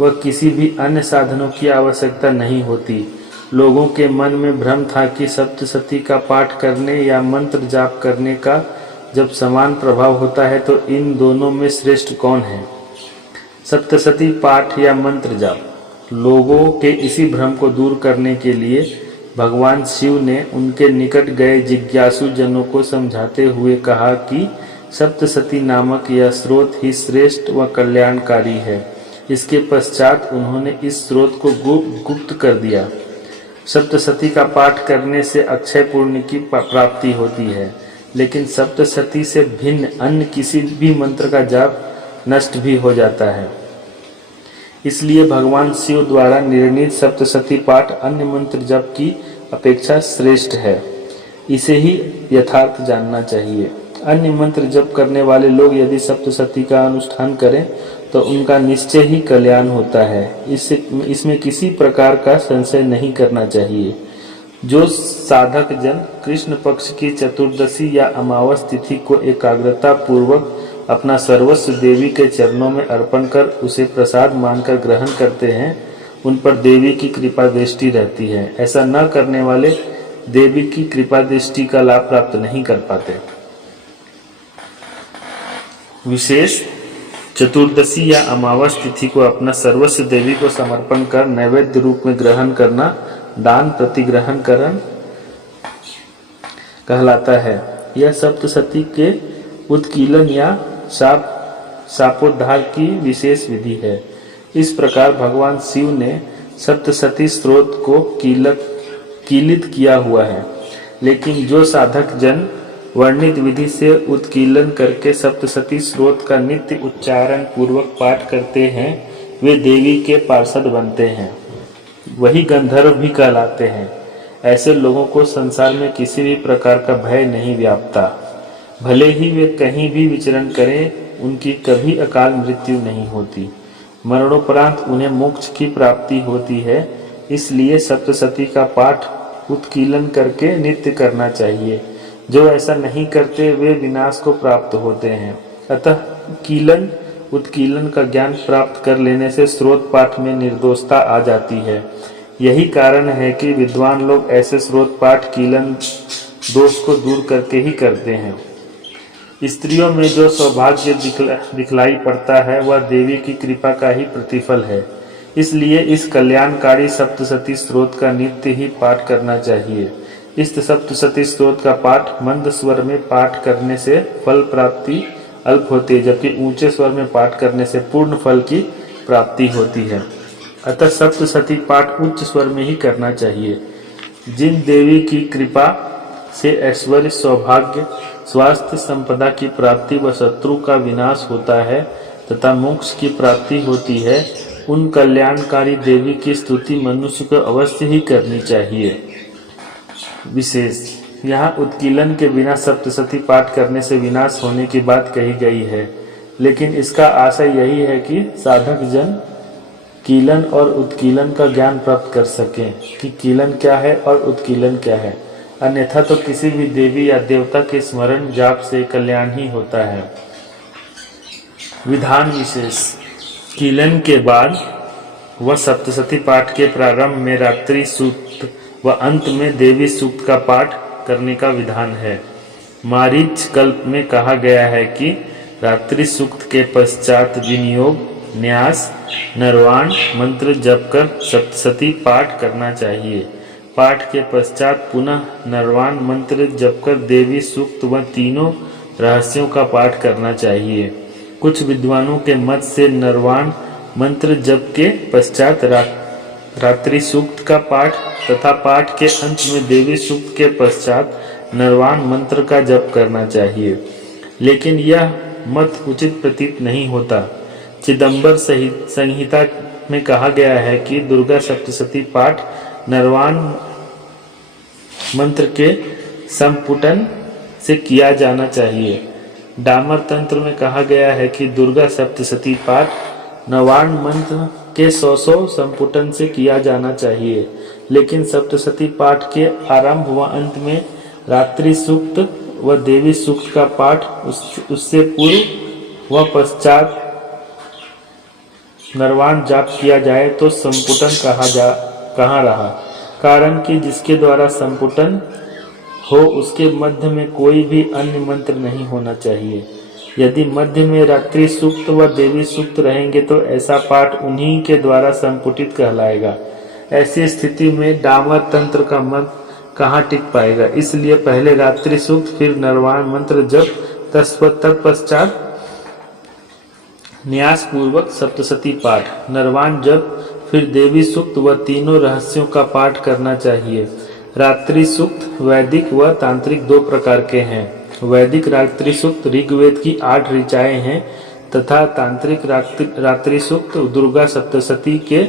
व किसी भी अन्य साधनों की आवश्यकता नहीं होती। लोगों के मन में भ्रम था कि सप्तसती का पाठ करने या मंत्र जाप करने का जब समान प्रभाव होता है तो इन दोनों में श्रेष्ठ कौन है, सप्तसती पाठ या मंत्र जाप। लोगों के इसी भ्रम को दूर करने के लिए भगवान शिव ने उनके निकट गए जिज्ञासु जनों को समझाते हुए कहा कि सप्तसती नामक यह स्रोत ही श्रेष्ठ व कल्याणकारी है। इसके पश्चात उन्होंने इस स्रोत को गुप्त कर दिया। सप्तसती का पाठ करने से अक्षय पुण्य की प्राप्ति होती है, लेकिन सप्तसती से भिन्न अन्य किसी भी मंत्र का जाप नष्ट भी हो जाता है। इसलिए भगवान शिव द्वारा निर्णीत सप्तसती पाठ अन्य मंत्र जप की अपेक्षा श्रेष्ठ है। इसे ही यथार्थ जानना चाहिए। अन्य मंत्र जप करने वाले लोग यदि सप्तसती का अनुष्ठान करें तो उनका निश्चय ही कल्याण होता है। इसमें किसी प्रकार का संशय नहीं करना चाहिए। जो साधक जन कृष्ण पक्ष की चतुर्दशी या अमावस तिथि को एकाग्रता पूर्वक अपना सर्वस्व देवी के चरणों में अर्पण कर उसे प्रसाद मानकर ग्रहण करते हैं उन पर देवी की कृपा दृष्टि रहती है। ऐसा न करने वाले देवी की कृपा दृष्टि का लाभ प्राप्त नहीं कर पाते। विशेष चतुर्दशी या अमावस तिथि को अपना सर्वस्व देवी को समर्पण कर नैवेद्य रूप में ग्रहण करना दान प्रतिग्रहण करण कहलाता है। यह सप्तसती के उत्कीलन या शापोद्धार की विशेष विधि है। इस प्रकार भगवान शिव ने सप्तसती स्रोत को कीलित किया हुआ है, लेकिन जो साधक जन वर्णित विधि से उत्कीलन करके सप्तसती स्रोत का नित्य उच्चारण पूर्वक पाठ करते हैं वे देवी के पार्षद बनते हैं, वही गंधर्व भी कहलाते हैं। ऐसे लोगों को संसार में किसी भी प्रकार का भय नहीं व्यापता। भले ही वे कहीं भी विचरण करें उनकी कभी अकाल मृत्यु नहीं होती। मरणोपरांत उन्हें मोक्ष की प्राप्ति होती है। इसलिए सप्तसती का पाठ उत्कीलन करके नित्य करना चाहिए। जो ऐसा नहीं करते वे विनाश को प्राप्त होते हैं। अतः उत्कीलन का ज्ञान प्राप्त कर लेने से स्रोत पाठ में निर्दोषता आ जाती है। यही कारण है कि विद्वान लोग ऐसे स्रोत पाठ कीलन दोष को दूर करके ही करते हैं। स्त्रियों में जो सौभाग्य दिखलाई पड़ता है वह देवी की कृपा का ही प्रतिफल है। इसलिए इस कल्याणकारी सप्तसती स्रोत का नित्य ही पाठ करना चाहिए। इस सप्तसती स्रोत का पाठ मंद स्वर में पाठ करने से फल प्राप्ति अल्प होती है, जबकि ऊंचे स्वर में पाठ करने से पूर्ण फल की प्राप्ति होती है। अतः सप्तसती पाठ उच्च स्वर में ही करना चाहिए। जिन देवी की कृपा से ऐश्वर्य, सौभाग्य, स्वास्थ्य, संपदा की प्राप्ति व शत्रु का विनाश होता है तथा मोक्ष की प्राप्ति होती है, उन कल्याणकारी देवी की स्तुति मनुष्य को अवश्य ही करनी चाहिए। विशेष यहाँ उत्कीलन के बिना सप्तसती पाठ करने से विनाश होने की बात कही गई है, लेकिन इसका आशय यही है कि साधक जन कीलन और उत्कीलन का ज्ञान प्राप्त कर सकें कि कीलन क्या है और उत्कीलन क्या है। अन्यथा तो किसी भी देवी या देवता के स्मरण जाप से कल्याण ही होता है। विधान विशेष कीलन के बाद वह सप्तसती पाठ के प्रारंभ में रात्रि सूक्त व अंत में देवी सूक्त का पाठ करने का विधान है। मारीच कल्प में कहा गया है कि रात्रि सूक्त के पश्चात विनियोग, न्यास, नरवाण मंत्र जप कर सप्तसती पाठ करना चाहिए। पाठ के पश्चात पुनः नरवाण मंत्र जपकर देवी सूक्त व तीनों रहस्यों का पाठ करना चाहिए। कुछ विद्वानों के मत से नरवाण मंत्र जप के पश्चात रात्रि सूक्त का पाठ तथा पाठ के अंत में देवी सूक्त के पश्चात नरवाण मंत्र का जप करना चाहिए, लेकिन यह मत उचित प्रतीत नहीं होता। चिदंबर संहिता में कहा गया है कि दुर्गा सप्तशती पाठ नरवाण मंत्र के संपुटन से किया जाना चाहिए। डामर तंत्र में कहा गया है कि दुर्गा सप्तशती पाठ नरवाण मंत्र के 100 संपुटन से किया जाना चाहिए, लेकिन सप्तशती पाठ के आरंभ व अंत में रात्रि सूक्त व देवी सूक्त का पाठ उससे पूर्व व पश्चात नरवाण जाप किया जाए तो संपुटन कहाँ रहा। कारण कि जिसके द्वारा संपुटन हो उसके मध्य में कोई भी अन्य मंत्र नहीं होना चाहिए। यदि मध्य में रात्रि सूक्त व देवी सूक्त रहेंगे तो ऐसा पाठ उन्हीं के द्वारा संपुटित कहलाएगा। ऐसी स्थिति में डामर तंत्र का मत कहाँ टिक पाएगा। इसलिए पहले रात्रि सूक्त फिर नरवाण मंत्र जप तत्पश्चात न्यास पूर्वक सप्तशती पाठ, नरवाण जप, फिर देवी सूक्त व तीनों रहस्यों का पाठ करना चाहिए। रात्रि सूक्त वैदिक व तांत्रिक दो प्रकार के हैं। वैदिक रात्रि सूक्त ऋग्वेद की 8 ऋचाएं हैं तथा तांत्रिक रात्रि सूक्त दुर्गा सप्तशती के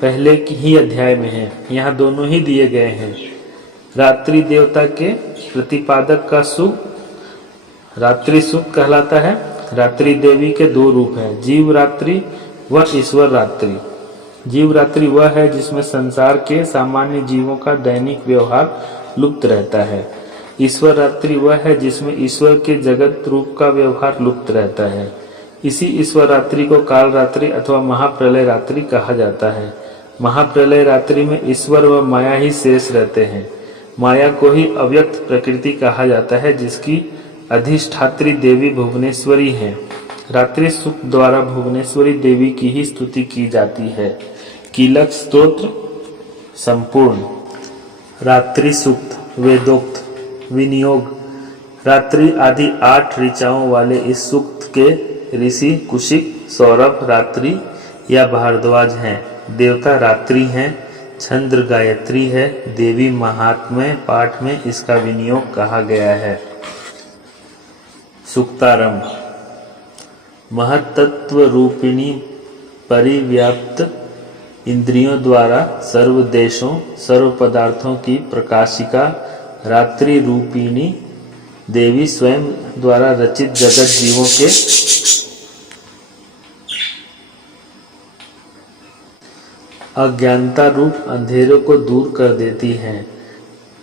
पहले ही अध्याय में है। यहाँ दोनों ही दिए गए हैं। रात्रि देवता के प्रतिपादक का सूक्त रात्रि सूक्त कहलाता है। रात्रि देवी के 2 रूप हैं, जीव रात्रि व ईश्वर रात्रि। जीव रात्रि वह है जिसमें संसार के सामान्य जीवों का दैनिक व्यवहार लुप्त रहता है। ईश्वर रात्रि वह है जिसमें ईश्वर के जगत रूप का व्यवहार लुप्त रहता है। इसी ईश्वर रात्रि को काल रात्रि अथवा महाप्रलय रात्रि कहा जाता है। महाप्रलय रात्रि में ईश्वर व माया ही शेष रहते हैं। माया को ही अव्यक्त प्रकृति कहा जाता है, जिसकी अधिष्ठात्री देवी भुवनेश्वरी है। रात्रि सूक्त द्वारा भुवनेश्वरी देवी की ही स्तुति की जाती है। कीलक स्तोत्र संपूर्ण। रात्रि सूक्त वेदोक्त विनियोग। रात्रि आदि 8 ऋचाओं वाले इस सूक्त के ऋषि कुशिक, सौरभ रात्रि या भारद्वाज हैं। देवता रात्रि हैं। छंद्र गायत्री है। देवी महात्म्य पाठ में इसका विनियोग कहा गया है। सूक्तारंभ। महत्तत्व रूपिणी परिव्याप्त इंद्रियों द्वारा सर्व देशों सर्व पदार्थों की प्रकाशिका रात्रि रूपिणी देवी स्वयं द्वारा रचित जगत जीवों के अज्ञानता रूप अंधेरों को दूर कर देती हैं।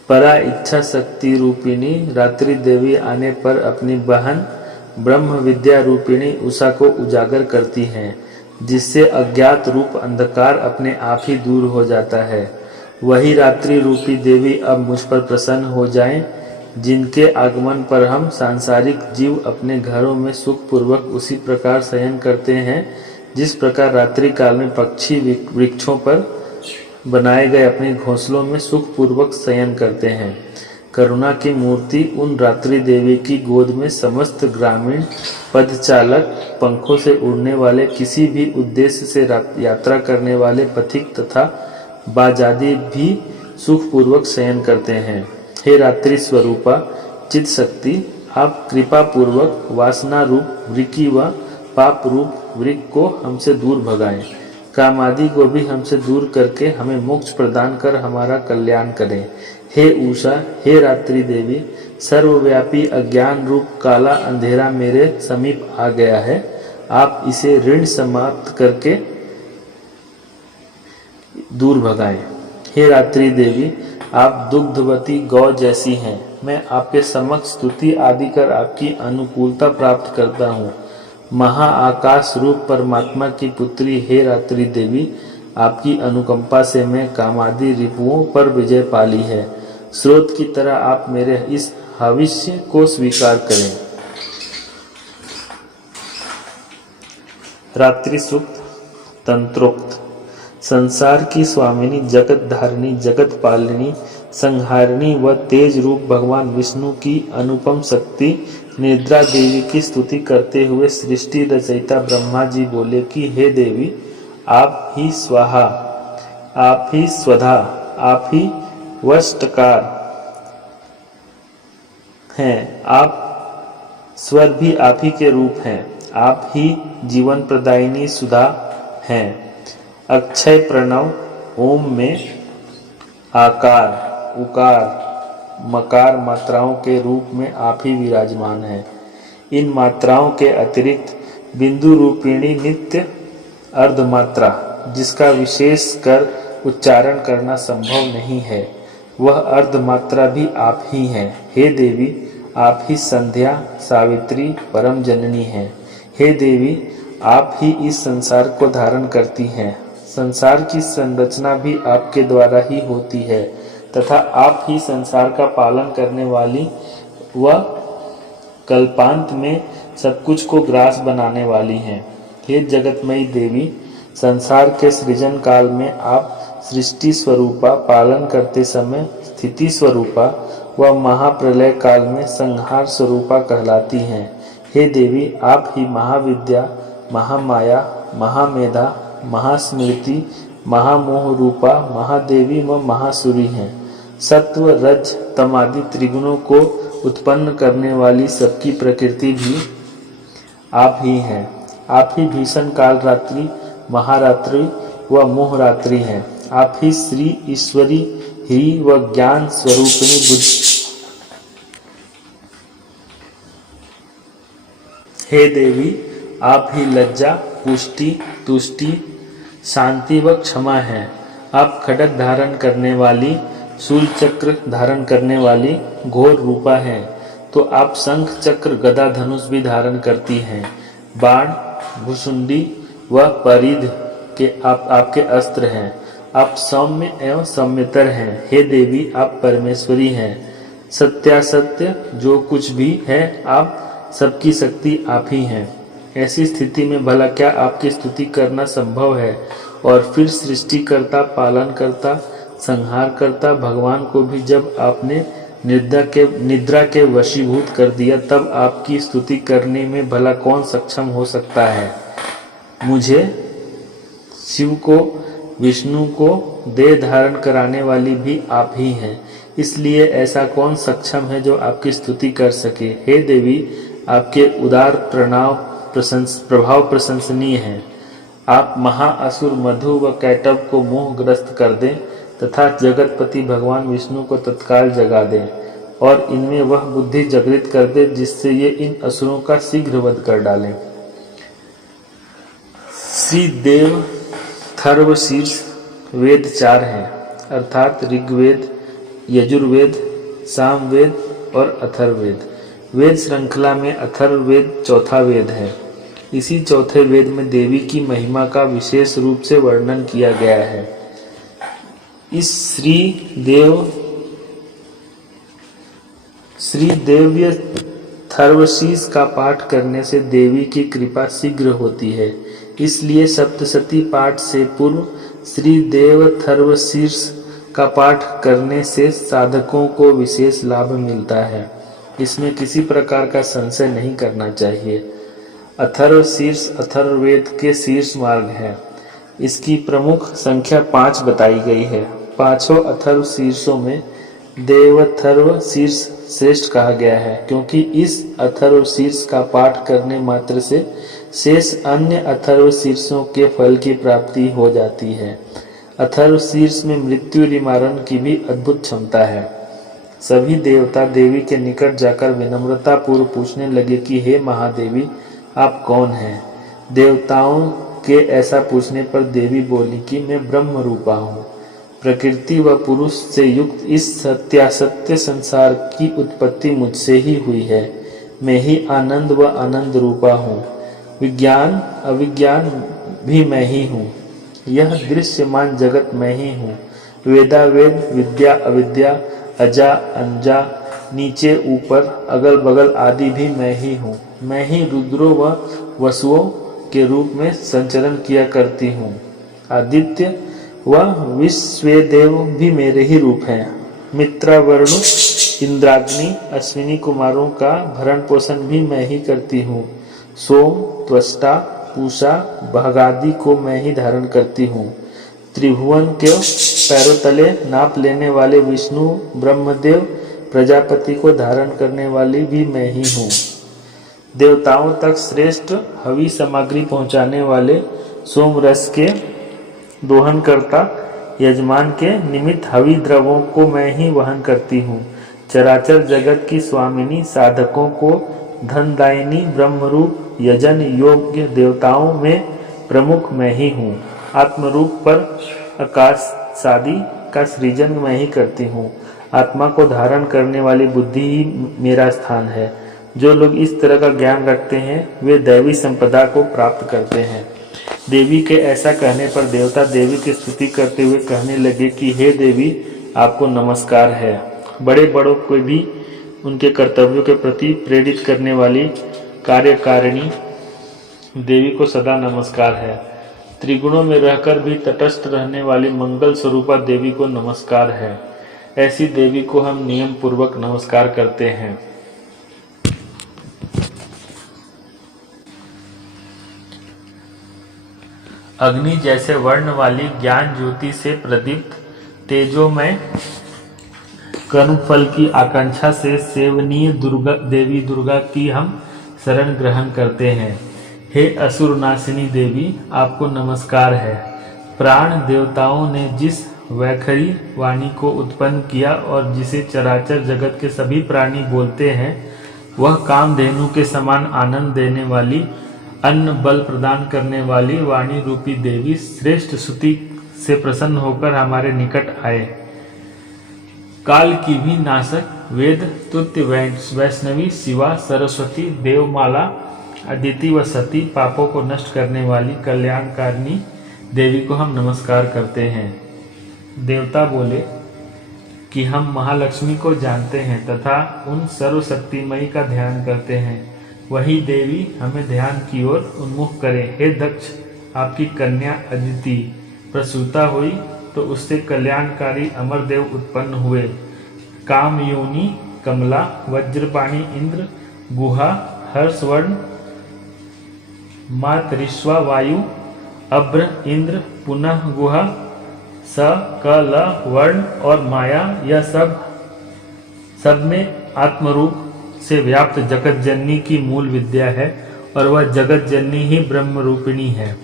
परा इच्छा शक्ति रूपिणी रात्रि देवी आने पर अपनी बहन ब्रह्म विद्या रूपिणी उषा को उजागर करती हैं, जिससे अज्ञात रूप अंधकार अपने आप ही दूर हो जाता है। वही रात्रि रूपी देवी अब मुझ पर प्रसन्न हो जाएं, जिनके आगमन पर हम सांसारिक जीव अपने घरों में सुख पूर्वक उसी प्रकार शयन करते हैं जिस प्रकार रात्रि काल में पक्षी वृक्षों पर बनाए गए अपने घोंसलों में सुख पूर्वक शयन करते हैं। करुणा की मूर्ति उन रात्रि देवी की गोद में समस्त ग्रामीण पदचालक, पंखों से उड़ने वाले, किसी भी उद्देश्य से यात्रा करने वाले पथिक तथा बाजादी भी सुख पूर्वक शयन करते हैं। हे रात्रि स्वरूपा चित शक्ति, आप कृपा पूर्वक वासना रूप वृक्की व पाप रूप वृक्क को हमसे दूर भगाएं। कामादि को भी हमसे दूर करके हमें मोक्ष प्रदान कर हमारा कल्याण करें। हे उषा, हे रात्रि देवी, सर्वव्यापी अज्ञान रूप काला अंधेरा मेरे समीप आ गया है। आप इसे ऋण समाप्त करके दूर भगाएं। हे रात्रि देवी, आप दुग्धवती गौ जैसी हैं। मैं आपके समक्ष स्तुति आदि कर आपकी अनुकूलता प्राप्त करता हूँ। महाआकाश रूप परमात्मा की पुत्री हे रात्रि देवी, आपकी अनुकंपा से मैं कामादि रिपुओं पर विजय पाली है। स्रोत की तरह आप मेरे इस हविष्य को स्वीकार करें। रात्रि सूक्त तंत्रोक्त। संसार की स्वामिनी, जगत धारिणी, जगत पालिनी, संहारिणी व तेज रूप भगवान विष्णु की अनुपम शक्ति निद्रा देवी की स्तुति करते हुए सृष्टि रचयिता ब्रह्मा जी बोले कि हे देवी, आप ही स्वाहा, आप ही स्वधा, आप ही वष्टकार हैं, आप स्वर भी आप ही के रूप हैं, आप ही जीवन प्रदायिनी सुधा हैं। अक्षय प्रणव ओम में आकार, उकार, मकार मात्राओं के रूप में आप ही विराजमान हैं। इन मात्राओं के अतिरिक्त बिंदु रूपिणी नित्य अर्धमात्रा, जिसका विशेष कर उच्चारण करना संभव नहीं है, वह अर्धमात्रा भी आप ही हैं। हे देवी, आप ही संध्या, सावित्री, परम जननी हैं। हे देवी, आप ही इस संसार को धारण करती हैं। संसार की संरचना भी आपके द्वारा ही होती है तथा आप ही संसार का पालन करने वाली व कल्पांत में सब कुछ को ग्रास बनाने वाली हैं। हे जगतमयी देवी, संसार के सृजन काल में आप सृष्टि स्वरूपा, पालन करते समय स्थिति स्वरूपा व महाप्रलय काल में संहार स्वरूपा कहलाती हैं। हे देवी, आप ही महाविद्या, महामाया, महामेधा, महास्मृति, महामोह रूपा, महादेवी व महासुरी हैं। सत्व, रज, तमादि त्रिगुणों को उत्पन्न करने वाली सबकी प्रकृति भी आप ही हैं। आप ही भीषण काल रात्रि, महारात्रि व मोहरात्रि हैं। आप ही श्री ईश्वरी ही व ज्ञान स्वरूपिणी बुद्धि। हे देवी, आप ही लज्जा, पुष्टि, तुष्टि, शांति व क्षमा हैं। आप खड्ग धारण करने वाली, शूल चक्र धारण करने वाली घोर रूपा हैं, तो आप शंख चक्र गदा धनुष भी धारण करती हैं। बाण, भुसुंडी व परिध के आपके अस्त्र हैं। आप सौम्य एवं सौम्यतर हैं। हे देवी, आप परमेश्वरी हैं। सत्यासत्य जो कुछ भी है, आप सबकी शक्ति आप ही हैं। ऐसी स्थिति में भला क्या आपकी स्तुति करना संभव है? और फिर सृष्टिकर्ता, पालनकर्ता, संहारकर्ता भगवान को भी जब आपने निद्रा के वशीभूत कर दिया, तब आपकी स्तुति करने में भला कौन सक्षम हो सकता है? मुझे, शिव को, विष्णु को देह धारण कराने वाली भी आप ही हैं, इसलिए ऐसा कौन सक्षम है जो आपकी स्तुति कर सके? हे देवी, आपके उदार प्रभाव प्रशंसनीय हैं। आप महाअसुर मधु व कैटव को मोहग्रस्त कर दें तथा जगतपति भगवान विष्णु को तत्काल जगा दें और इनमें वह बुद्धि जागृत कर दे जिससे ये इन असुरों का शीघ्र वध कर डालें। श्री देव थर्वशीर्ष वेद 4 हैं, अर्थात ऋग्वेद, यजुर्वेद, सामवेद और अथर्ववेद। वेद श्रृंखला में अथर्ववेद चौथा वेद है। इसी चौथे वेद में देवी की महिमा का विशेष रूप से वर्णन किया गया है। इस श्री देव्य थर्वशीष का पाठ करने से देवी की कृपा शीघ्र होती है, इसलिए सप्तशती पाठ से पूर्व श्री देव थर्वशीर्ष का पाठ करने से साधकों को विशेष लाभ मिलता है। इसमें किसी प्रकार का संशय नहीं करना चाहिए। अथर्वशीर्ष अथर्ववेद के शीर्ष मार्ग है। इसकी प्रमुख संख्या 5 बताई गई है। पांचों अथर्व शीर्षों में देवथर्व शीर्ष श्रेष्ठ कहा गया है, क्योंकि इस अथर्व शीर्ष का पाठ करने मात्र से शेष अन्य अथर्व शीर्षों के फल की प्राप्ति हो जाती है। अथर्व शीर्ष में मृत्यु निवारण की भी अद्भुत क्षमता है। सभी देवता देवी के निकट जाकर विनम्रता पूर्व पूछने लगे कि हे महादेवी, आप कौन हैं? देवताओं के ऐसा पूछने पर देवी बोली कि मैं ब्रह्म रूपा हूँ। प्रकृति व पुरुष से युक्त इस सत्यासत्य संसार की उत्पत्ति मुझसे ही हुई है। मैं ही आनंद व आनंद रूपा हूँ। विज्ञान अविज्ञान भी मैं ही हूँ। यह दृश्यमान जगत मैं ही हूँ। वेदावेद, विद्या अविद्या, अजा अंजा, नीचे ऊपर, अगल बगल आदि भी मैं ही हूँ। मैं ही रुद्रों व वसुओं के रूप में संचरण किया करती हूँ। आदित्य वह विश्वेदेव भी मेरे ही रूप हैं। मित्रा, वरुण, इंद्राग्नि, अश्विनी कुमारों का भरण पोषण भी मैं ही करती हूँ। सोम, त्वष्टा, पूषा, भगादि को मैं ही धारण करती हूँ। त्रिभुवन के पैरों तले नाप लेने वाले विष्णु, ब्रह्मदेव, प्रजापति को धारण करने वाली भी मैं ही हूँ। देवताओं तक श्रेष्ठ हवि सामग्री पहुँचाने वाले सोम रस के दोहन करता यजमान के निमित्त हवि द्रवों को मैं ही वहन करती हूँ। चराचर जगत की स्वामिनी, साधकों को धनदायिनी, ब्रह्मरूप यजन योग्य देवताओं में प्रमुख मैं ही हूँ। आत्मरूप पर आकाश आदि का सृजन मैं ही करती हूँ। आत्मा को धारण करने वाली बुद्धि ही मेरा स्थान है। जो लोग इस तरह का ज्ञान रखते हैं वे दैवी संपदा को प्राप्त करते हैं। देवी के ऐसा कहने पर देवता देवी की स्तुति करते हुए कहने लगे कि हे देवी, आपको नमस्कार है। बड़े बड़ों को भी उनके कर्तव्यों के प्रति प्रेरित करने वाली कार्यकारिणी देवी को सदा नमस्कार है। त्रिगुणों में रहकर भी तटस्थ रहने वाली मंगल स्वरूपा देवी को नमस्कार है। ऐसी देवी को हम नियम पूर्वक नमस्कार करते हैं। अग्नि जैसे वर्ण वाली ज्ञान ज्योति से प्रदीप्त तेजोमय कर्मफल की आकांक्षा से सेवनीय देवी दुर्गा की हम शरण ग्रहण करते हैं। हे असुरनाशिनी देवी, आपको नमस्कार है। प्राण देवताओं ने जिस वैखरी वाणी को उत्पन्न किया और जिसे चराचर जगत के सभी प्राणी बोलते हैं, वह कामधेनु के समान आनंद देने वाली, अन्न बल प्रदान करने वाली वाणी रूपी देवी श्रेष्ठ स्तुति से प्रसन्न होकर हमारे निकट आए। काल की भी नाशक, वेद तुत्य वैष्णवी, शिवा, सरस्वती, देवमाला, अदिति व सती, पापों को नष्ट करने वाली कल्याणकारिणी देवी को हम नमस्कार करते हैं। देवता बोले कि हम महालक्ष्मी को जानते हैं तथा उन सर्वशक्तिमयी का ध्यान करते हैं। वही देवी हमें ध्यान की ओर उन्मुख करे। हे दक्ष, आपकी कन्या अदिति प्रसूता हुई तो उससे कल्याणकारी अमरदेव उत्पन्न हुए। कामयोनि, कमला, वज्रपाणी इंद्र, गुहा, हर्षवर्ण, मातरिश्वा वायु, अभ्र इंद्र, पुनः गुहा, सकल वर्ण और माया, यह सब में आत्मरूप से व्याप्त जगत जननी की मूल विद्या है और वह जगत जननी ही ब्रह्म रूपिणी है।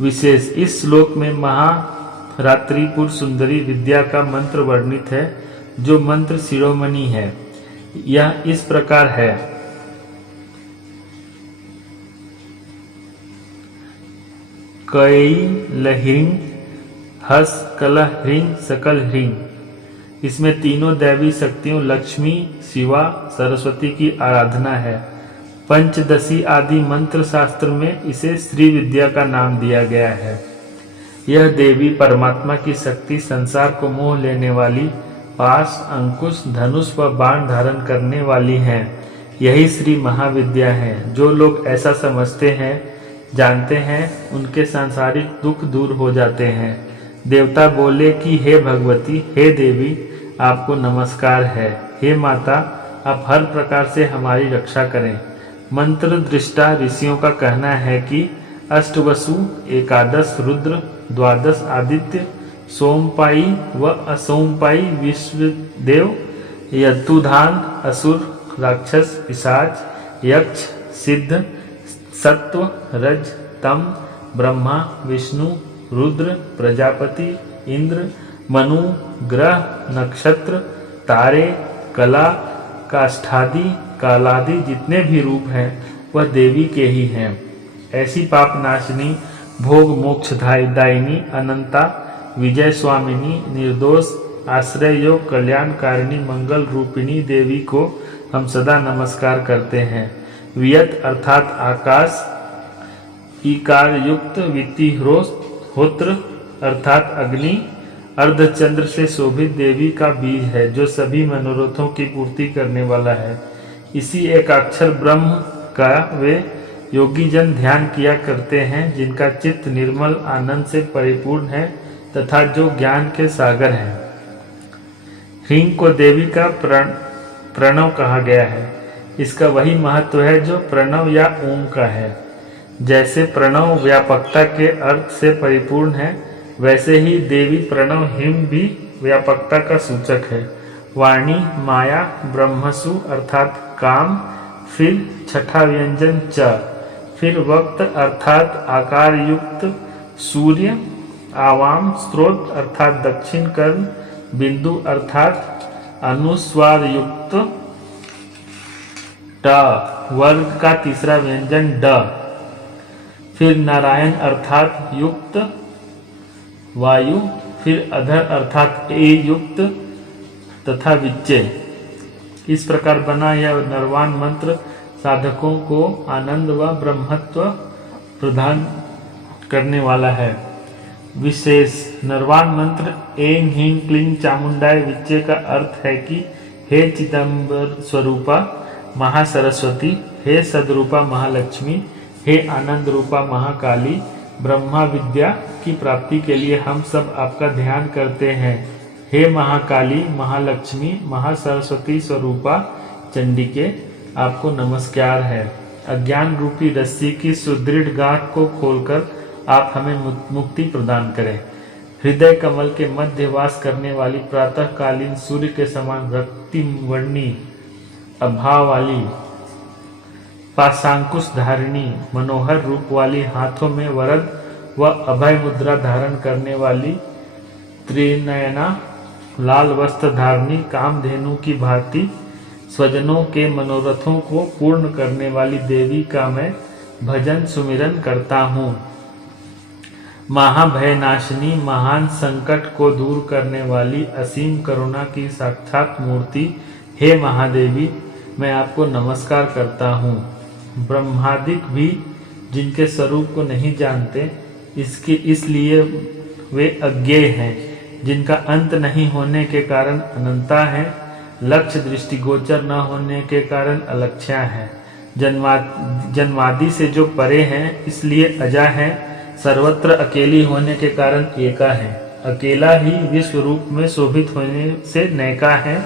विशेष इस श्लोक में महारात्रिपुर सुंदरी विद्या का मंत्र वर्णित है, जो मंत्र शिरोमणि है। यह इस प्रकार है। कैलह्रीं हस कलह ह्रीं सकल ह्रीं। इसमें तीनों दैवी शक्तियों लक्ष्मी, शिवा, सरस्वती की आराधना है। पंचदशी आदि मंत्र शास्त्र में इसे श्री विद्या का नाम दिया गया है। यह देवी परमात्मा की शक्ति संसार को मोह लेने वाली, पाश, अंकुश, धनुष व बाण धारण करने वाली है। यही श्री महाविद्या है। जो लोग ऐसा समझते हैं, जानते हैं, उनके सांसारिक दुख दूर हो जाते हैं। देवता बोले कि हे भगवती, हे देवी, आपको नमस्कार है। हे माता, आप हर प्रकार से हमारी रक्षा करें। मंत्र दृष्टा ऋषियों का कहना है कि अष्टवसु, एकादश रुद्र, द्वादश आदित्य, सोमपाई व असोमपाई विश्वदेव, यदुधान, असुर, राक्षस, पिशाच, यक्ष, सिद्ध, सत्व, रज, तम, ब्रह्मा, विष्णु, रुद्र, प्रजापति, इंद्र, मनु, ग्रह, नक्षत्र, तारे, कला, काष्ठादि, कालादि जितने भी रूप हैं वह देवी के ही हैं। ऐसी पाप नाशिनी, भोग मोक्ष दायिनी, अनंता, विजय स्वामिनी, निर्दोष, आश्रय योग, कल्याणकारिणी, मंगल रूपिणी देवी को हम सदा नमस्कार करते हैं। वियत अर्थात आकाश, ईकार युक्त वितिहोत्र अर्थात अग्नि, अर्धचंद्र से शोभित देवी का बीज है, जो सभी मनोरथों की पूर्ति करने वाला है। इसी एक अक्षर ब्रह्म का वे योगी जन ध्यान किया करते हैं, जिनका चित्त निर्मल आनंद से परिपूर्ण है। तथा जो ज्ञान के सागर हैं। ह्रीं को देवी का प्रणव कहा गया है। इसका वही महत्व है जो प्रणव या ओम का है। जैसे प्रणव व्यापकता के अर्थ से परिपूर्ण है, वैसे ही देवी प्रणव हिम भी व्यापकता का सूचक है। वाणी, माया, ब्रह्मसु अर्थात काम, फिर छठा व्यंजन च, फिर वक्त अर्थात आकार युक्त सूर्य, आवाम स्रोत अर्थात दक्षिण कर्ण, बिंदु अर्थात अनुस्वार युक्त ट, वर्ग का तीसरा व्यंजन ड, फिर नारायण अर्थात युक्त वायु, फिर अधर अर्थात ए युक्त तथा विच्चे। इस प्रकार बना यह नरवान मंत्र साधकों को आनंद व ब्रह्मत्व प्रदान करने वाला है। विशेष नरवान मंत्र ऐं ह्रीं क्लीं चामुंडाय विच्चे का अर्थ है कि हे चिदंबर स्वरूपा महासरस्वती, हे सदरूपा महालक्ष्मी, हे आनंद रूपा महाकाली, ब्रह्मा विद्या की प्राप्ति के लिए हम सब आपका ध्यान करते हैं। हे महाकाली, महालक्ष्मी, महासरस्वती स्वरूपा चंडिके, आपको नमस्कार है। अज्ञान रूपी रस्सी की सुदृढ़ गांठ को खोलकर आप हमें मुक्ति प्रदान करें। हृदय कमल के मध्य वास करने वाली प्रातःकालीन सूर्य के समान रक्तिवर्णी अभाव वाली पाशांकुश धारिणी मनोहर रूप वाली, हाथों में वरद व अभय मुद्रा धारण करने वाली, त्रिनयना लाल वस्त्र धारणी, कामधेनु की भांति स्वजनों के मनोरथों को पूर्ण करने वाली देवी का मैं भजन सुमिरन करता हूँ। महाभयनाशिनी, महान संकट को दूर करने वाली, असीम करुणा की साक्षात मूर्ति, हे महादेवी, मैं आपको नमस्कार करता हूँ। ब्रह्मादिक भी जिनके स्वरूप को नहीं जानते, इसलिए वे अज्ञेय हैं, जिनका अंत नहीं होने के कारण अनंता है, लक्ष्य दृष्टिगोचर न होने के कारण अलक्ष्या है, जन्मादि से जो परे हैं इसलिए अजा है, सर्वत्र अकेली होने के कारण एका है, अकेला ही विश्व रूप में शोभित होने से नैका है,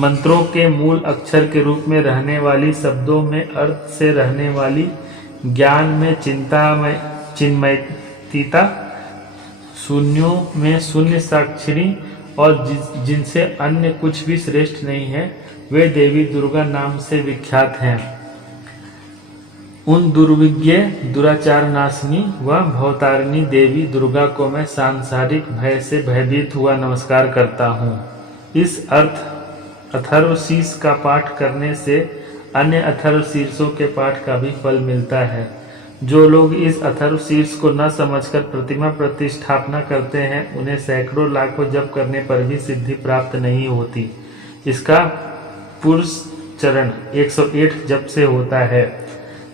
मंत्रों के मूल अक्षर के रूप में रहने वाली, शब्दों में अर्थ से रहने वाली, ज्ञान में चिंता में चिन्मयता, शून्यों में शून्य साक्षिणी और जिनसे अन्य कुछ भी श्रेष्ठ नहीं है, वे देवी दुर्गा नाम से विख्यात हैं। उन दुर्विज्ञ दुराचार नाशिनी व भवतारिणी देवी दुर्गा को मैं सांसारिक भय से भयभीत हुआ नमस्कार करता हूँ। इस अथर्वशीर्ष का पाठ करने से अन्य अथर्वशीर्षों के पाठ का भी फल मिलता है। जो लोग इस अथर्वशीर्ष को न समझकर प्रतिमा प्रतिष्ठापना करते हैं, उन्हें सैकड़ों लाखों जप करने पर भी सिद्धि प्राप्त नहीं होती। इसका पुरुष चरण 108 जप से होता है।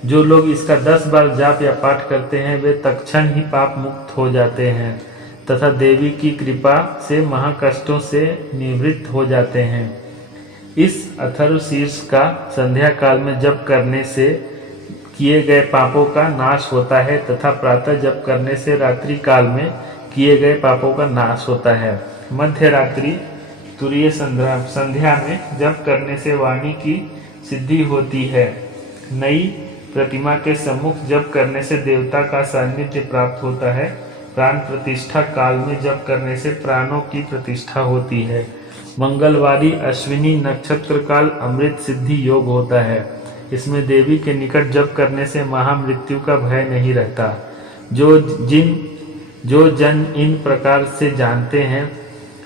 जो लोग इसका 10 बार जाप या पाठ करते हैं, वे तत्क्षण ही पाप मुक्त हो जाते हैं तथा देवी की कृपा से महाकष्टों से निवृत्त हो जाते हैं। इस अथर्वशीर्ष का संध्या काल में जप करने से किए गए पापों का नाश होता है तथा प्रातः जप करने से रात्रि काल में किए गए पापों का नाश होता है। मध्य रात्रि तुरीय संध्या में जप करने से वाणी की सिद्धि होती है। नई प्रतिमा के सम्मुख जप करने से देवता का सान्निध्य प्राप्त होता है। प्राण प्रतिष्ठा काल में जप करने से प्राणों की प्रतिष्ठा होती है। मंगलवारी अश्विनी नक्षत्र काल अमृत सिद्धि योग होता है। इसमें देवी के निकट जप करने से महामृत्यु का भय नहीं रहता। जो जन इन प्रकार से जानते हैं,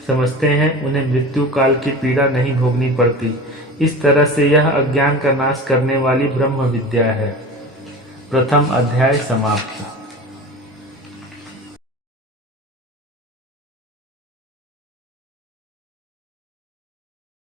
समझते हैं, उन्हें मृत्यु काल की पीड़ा नहीं भोगनी पड़ती। इस तरह से यह अज्ञान का नाश करने वाली ब्रह्म विद्या है। प्रथम अध्याय समाप्त।